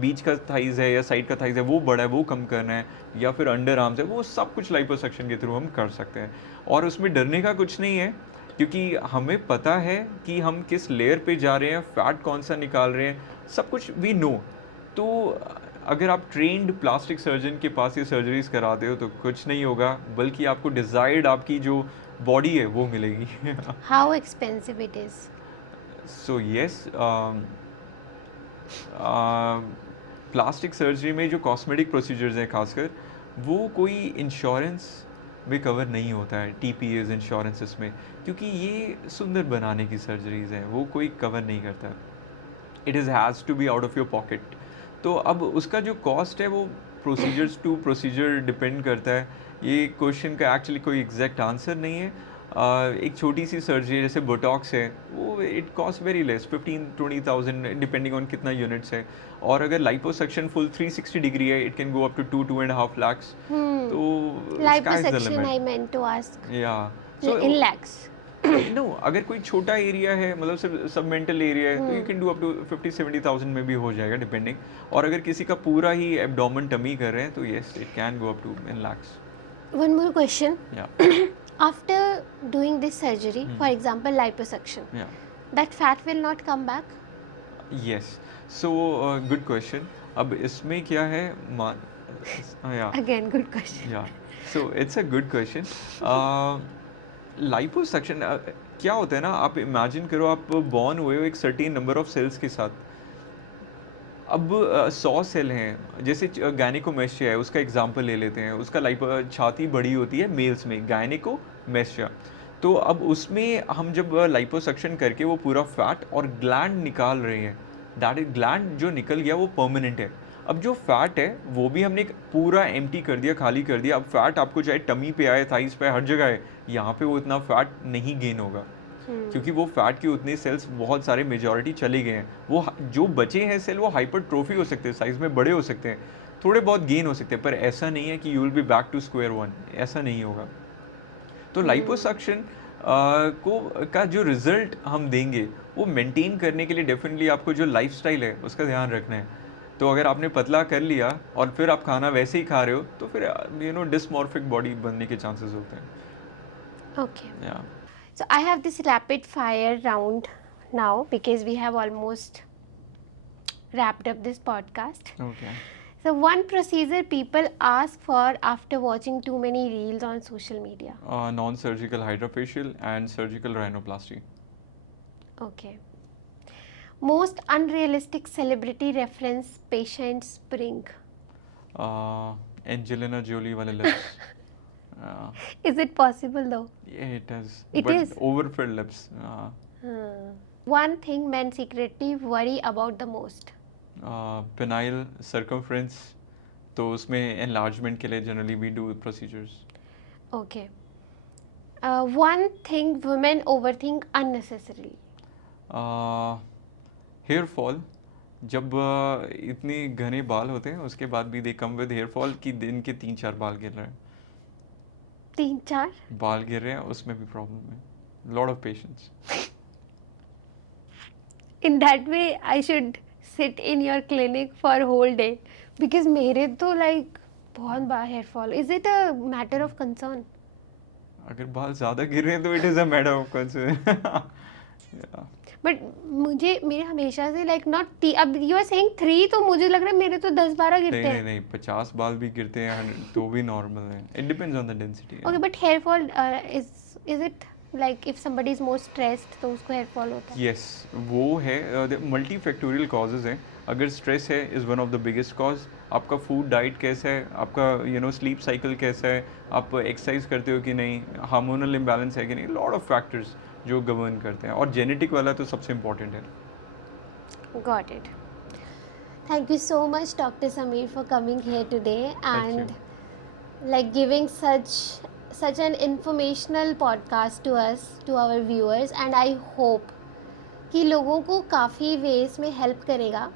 बीच का थाइज़ है या साइड का थाइज़ है वो बड़ा है, वो कम करना है, या फिर अंडर आर्म्स है, वो सब कुछ लाइपोसक्शन के थ्रू हम कर सकते हैं। और उसमें डरने का कुछ नहीं है, क्योंकि हमें पता है कि हम किस लेयर पे जा रहे हैं, फैट कौन सा निकाल रहे हैं, सब कुछ वी नो। तो अगर आप ट्रेंड प्लास्टिक सर्जन के पास ये सर्जरीज कराते हो तो कुछ नहीं होगा, बल्कि आपको डिज़ायर्ड आपकी जो बॉडी है वो मिलेगी। How expensive it is? So yes, plastic surgery में जो कॉस्मेटिक प्रोसीजर्स हैं खासकर, वो कोई इंश्योरेंस में कवर नहीं होता है, TPAs इंश्योरेंसेस में, क्योंकि ये सुंदर बनाने की सर्जरीज हैं, वो कोई कवर नहीं करता। It is has to be out of your pocket. तो अब उसका जो कॉस्ट है वो प्रोसीजर्स टू प्रोसीजर डिपेंड करता है। ये क्वेश्चन का एक्चुअली कोई एग्जैक्ट आंसर नहीं है। एक छोटी सी सर्जरी जैसे बोटॉक्स है, वो it cost very less, 15-20,000 depending on कितना यूनिट्स है। और अगर लाइपोसक्शन फुल 360 डिग्री है, it can go up to 2-2.5 lakhs. तो Liposuction, I meant to ask. या In lakhs. नो, अगर कोई छोटा एरिया है, मतलब सिर्फ सबमेंटल एरिया है, तो you can do up to 50-70,000 में भी हो जाएगा डिपेंडिंग। और अगर किसी का पूरा ही एब्डोमेन टमी कर रहे हैं तो yes, it can go up to in lakhs. One more question. Yeah. After doing this surgery, for example, liposuction, Yeah. that fat will not come back? Yes. So good question. अब इसमें क्या है, yeah. Again, good question. Yeah. So it's a good question. Liposuction क्या होता है ना, आप imagine करो आप बॉर्न हुए हो एक सर्टेन नंबर ऑफ सेल्स के साथ। अब 100 सेल हैं, जैसे गायनिकोमेस्टिया है, उसका एग्जांपल ले लेते हैं। उसका छाती बड़ी होती है मेल्स में, गायनिकोमेस्टिया। तो अब उसमें हम जब लाइपोसक्शन करके वो पूरा फैट और ग्लैंड निकाल रहे हैं, दैट इज ग्लैंड जो निकल गया वो परमानेंट है। अब जो फैट है वो भी हमने पूरा एम्प्टी कर दिया, खाली कर दिया। अब फैट आपको चाहे टमी पे आए, थाइस पे, हर जगह है, यहाँ पे वो इतना फैट नहीं गेन होगा, क्योंकि वो फैट के उतने सेल्स बहुत सारे मेजॉरिटी चले गए हैं। वो जो बचे हैं सेल वो हाइपरट्रोफी हो सकते हैं, साइज में बड़े हो सकते हैं, थोड़े बहुत गेन हो सकते हैं, पर ऐसा नहीं है कि you will be back to square one, ऐसा नहीं होगा। तो लाइपोसक्शन को का जो रिजल्ट हम देंगे वो मेंटेन करने के लिए डेफिनेटली आपको जो लाइफस्टाइल है उसका ध्यान रखना है। तो अगर आपने पतला कर लिया और फिर आप खाना वैसे ही खा रहे हो तो फिर डिस्मॉर्फिक बॉडी बनने के चांसेस होते हैं। Okay. Yeah. So I have this rapid fire round now because we have almost wrapped up this podcast. Okay. So one procedure people ask for after watching too many reels on social media. Non-surgical hydrofacial and surgical rhinoplasty. Okay. Most unrealistic celebrity reference patients bring. Angelina Jolie wale lips. Is it possible though? Yeah, it is. It but is? overfilled lips. One thing men secretly worry about the most. Penile circumference. तो उसमें enlargement के लिए generally we do procedures. Okay. One thing women overthink unnecessarily. Hair fall, जब इतने घने बाल होते हैं उसके बाद भी they come with hair fall कि दिन के 3-4 बाल गिर रहे हैं, 3-4 बाल गिर रहे हैं, उसमें भी प्रॉब्लम है। Lot of patience. In that way I should sit in your clinic for whole day because मेरे तो like बहुत बार hair fall. Is it a matter of concern? अगर बाल ज़्यादा गिर रहे हैं तो it is a matter of concern. But मेरे हमेशा से लाइक नॉट अब यू आर सेइंग 3 तो मुझे लग रहा है मेरे तो 10-12 गिरते हैं. नहीं 50 बाल भी गिरते हैं तो भी नॉर्मल है, it depends on the density. Okay, but here fall is it like if somebody is more stressed तो उसको हेयर फॉल होता है? यस, वो है, मल्टी फैक्टोरियल कॉजेज हैं। अगर स्ट्रेस है is one of the biggest cause. आपका फूड डाइट कैसा है, आपका स्लीप साइकिल कैसा है, आप एक्सरसाइज करते हो कि नहीं, हार्मोनल इम्बैलेंस है कि नहीं, लॉट ऑफ फैक्टर्स जो गवर्न करते हैं, और जेनेटिक वाला तो सबसे इम्पोर्टेंट है। Got it. Thank you so much, Dr. Sameer, for coming here today and like giving such an informational podcast to us, to our viewers, and I hope कि लोगों को काफ़ी ways में help करेगा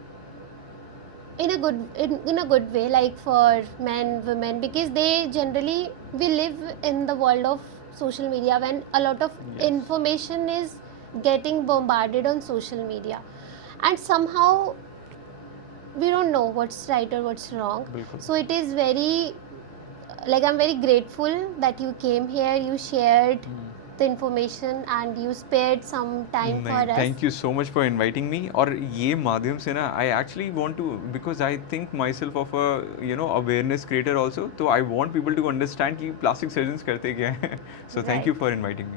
in a good way, like for men, women, because they generally we live in the world of social media when a lot of information is getting bombarded on social media and somehow we don't know what's right or what's wrong. So it is very like I'm very grateful that you came here, you shared the information and you spared some time for us. Thank you so much for inviting me. और ये माध्यम से ना I actually want to, because I think myself of a awareness creator also, तो I want people to understand कि plastic surgeons करते क्या हैं. So thank you for inviting me.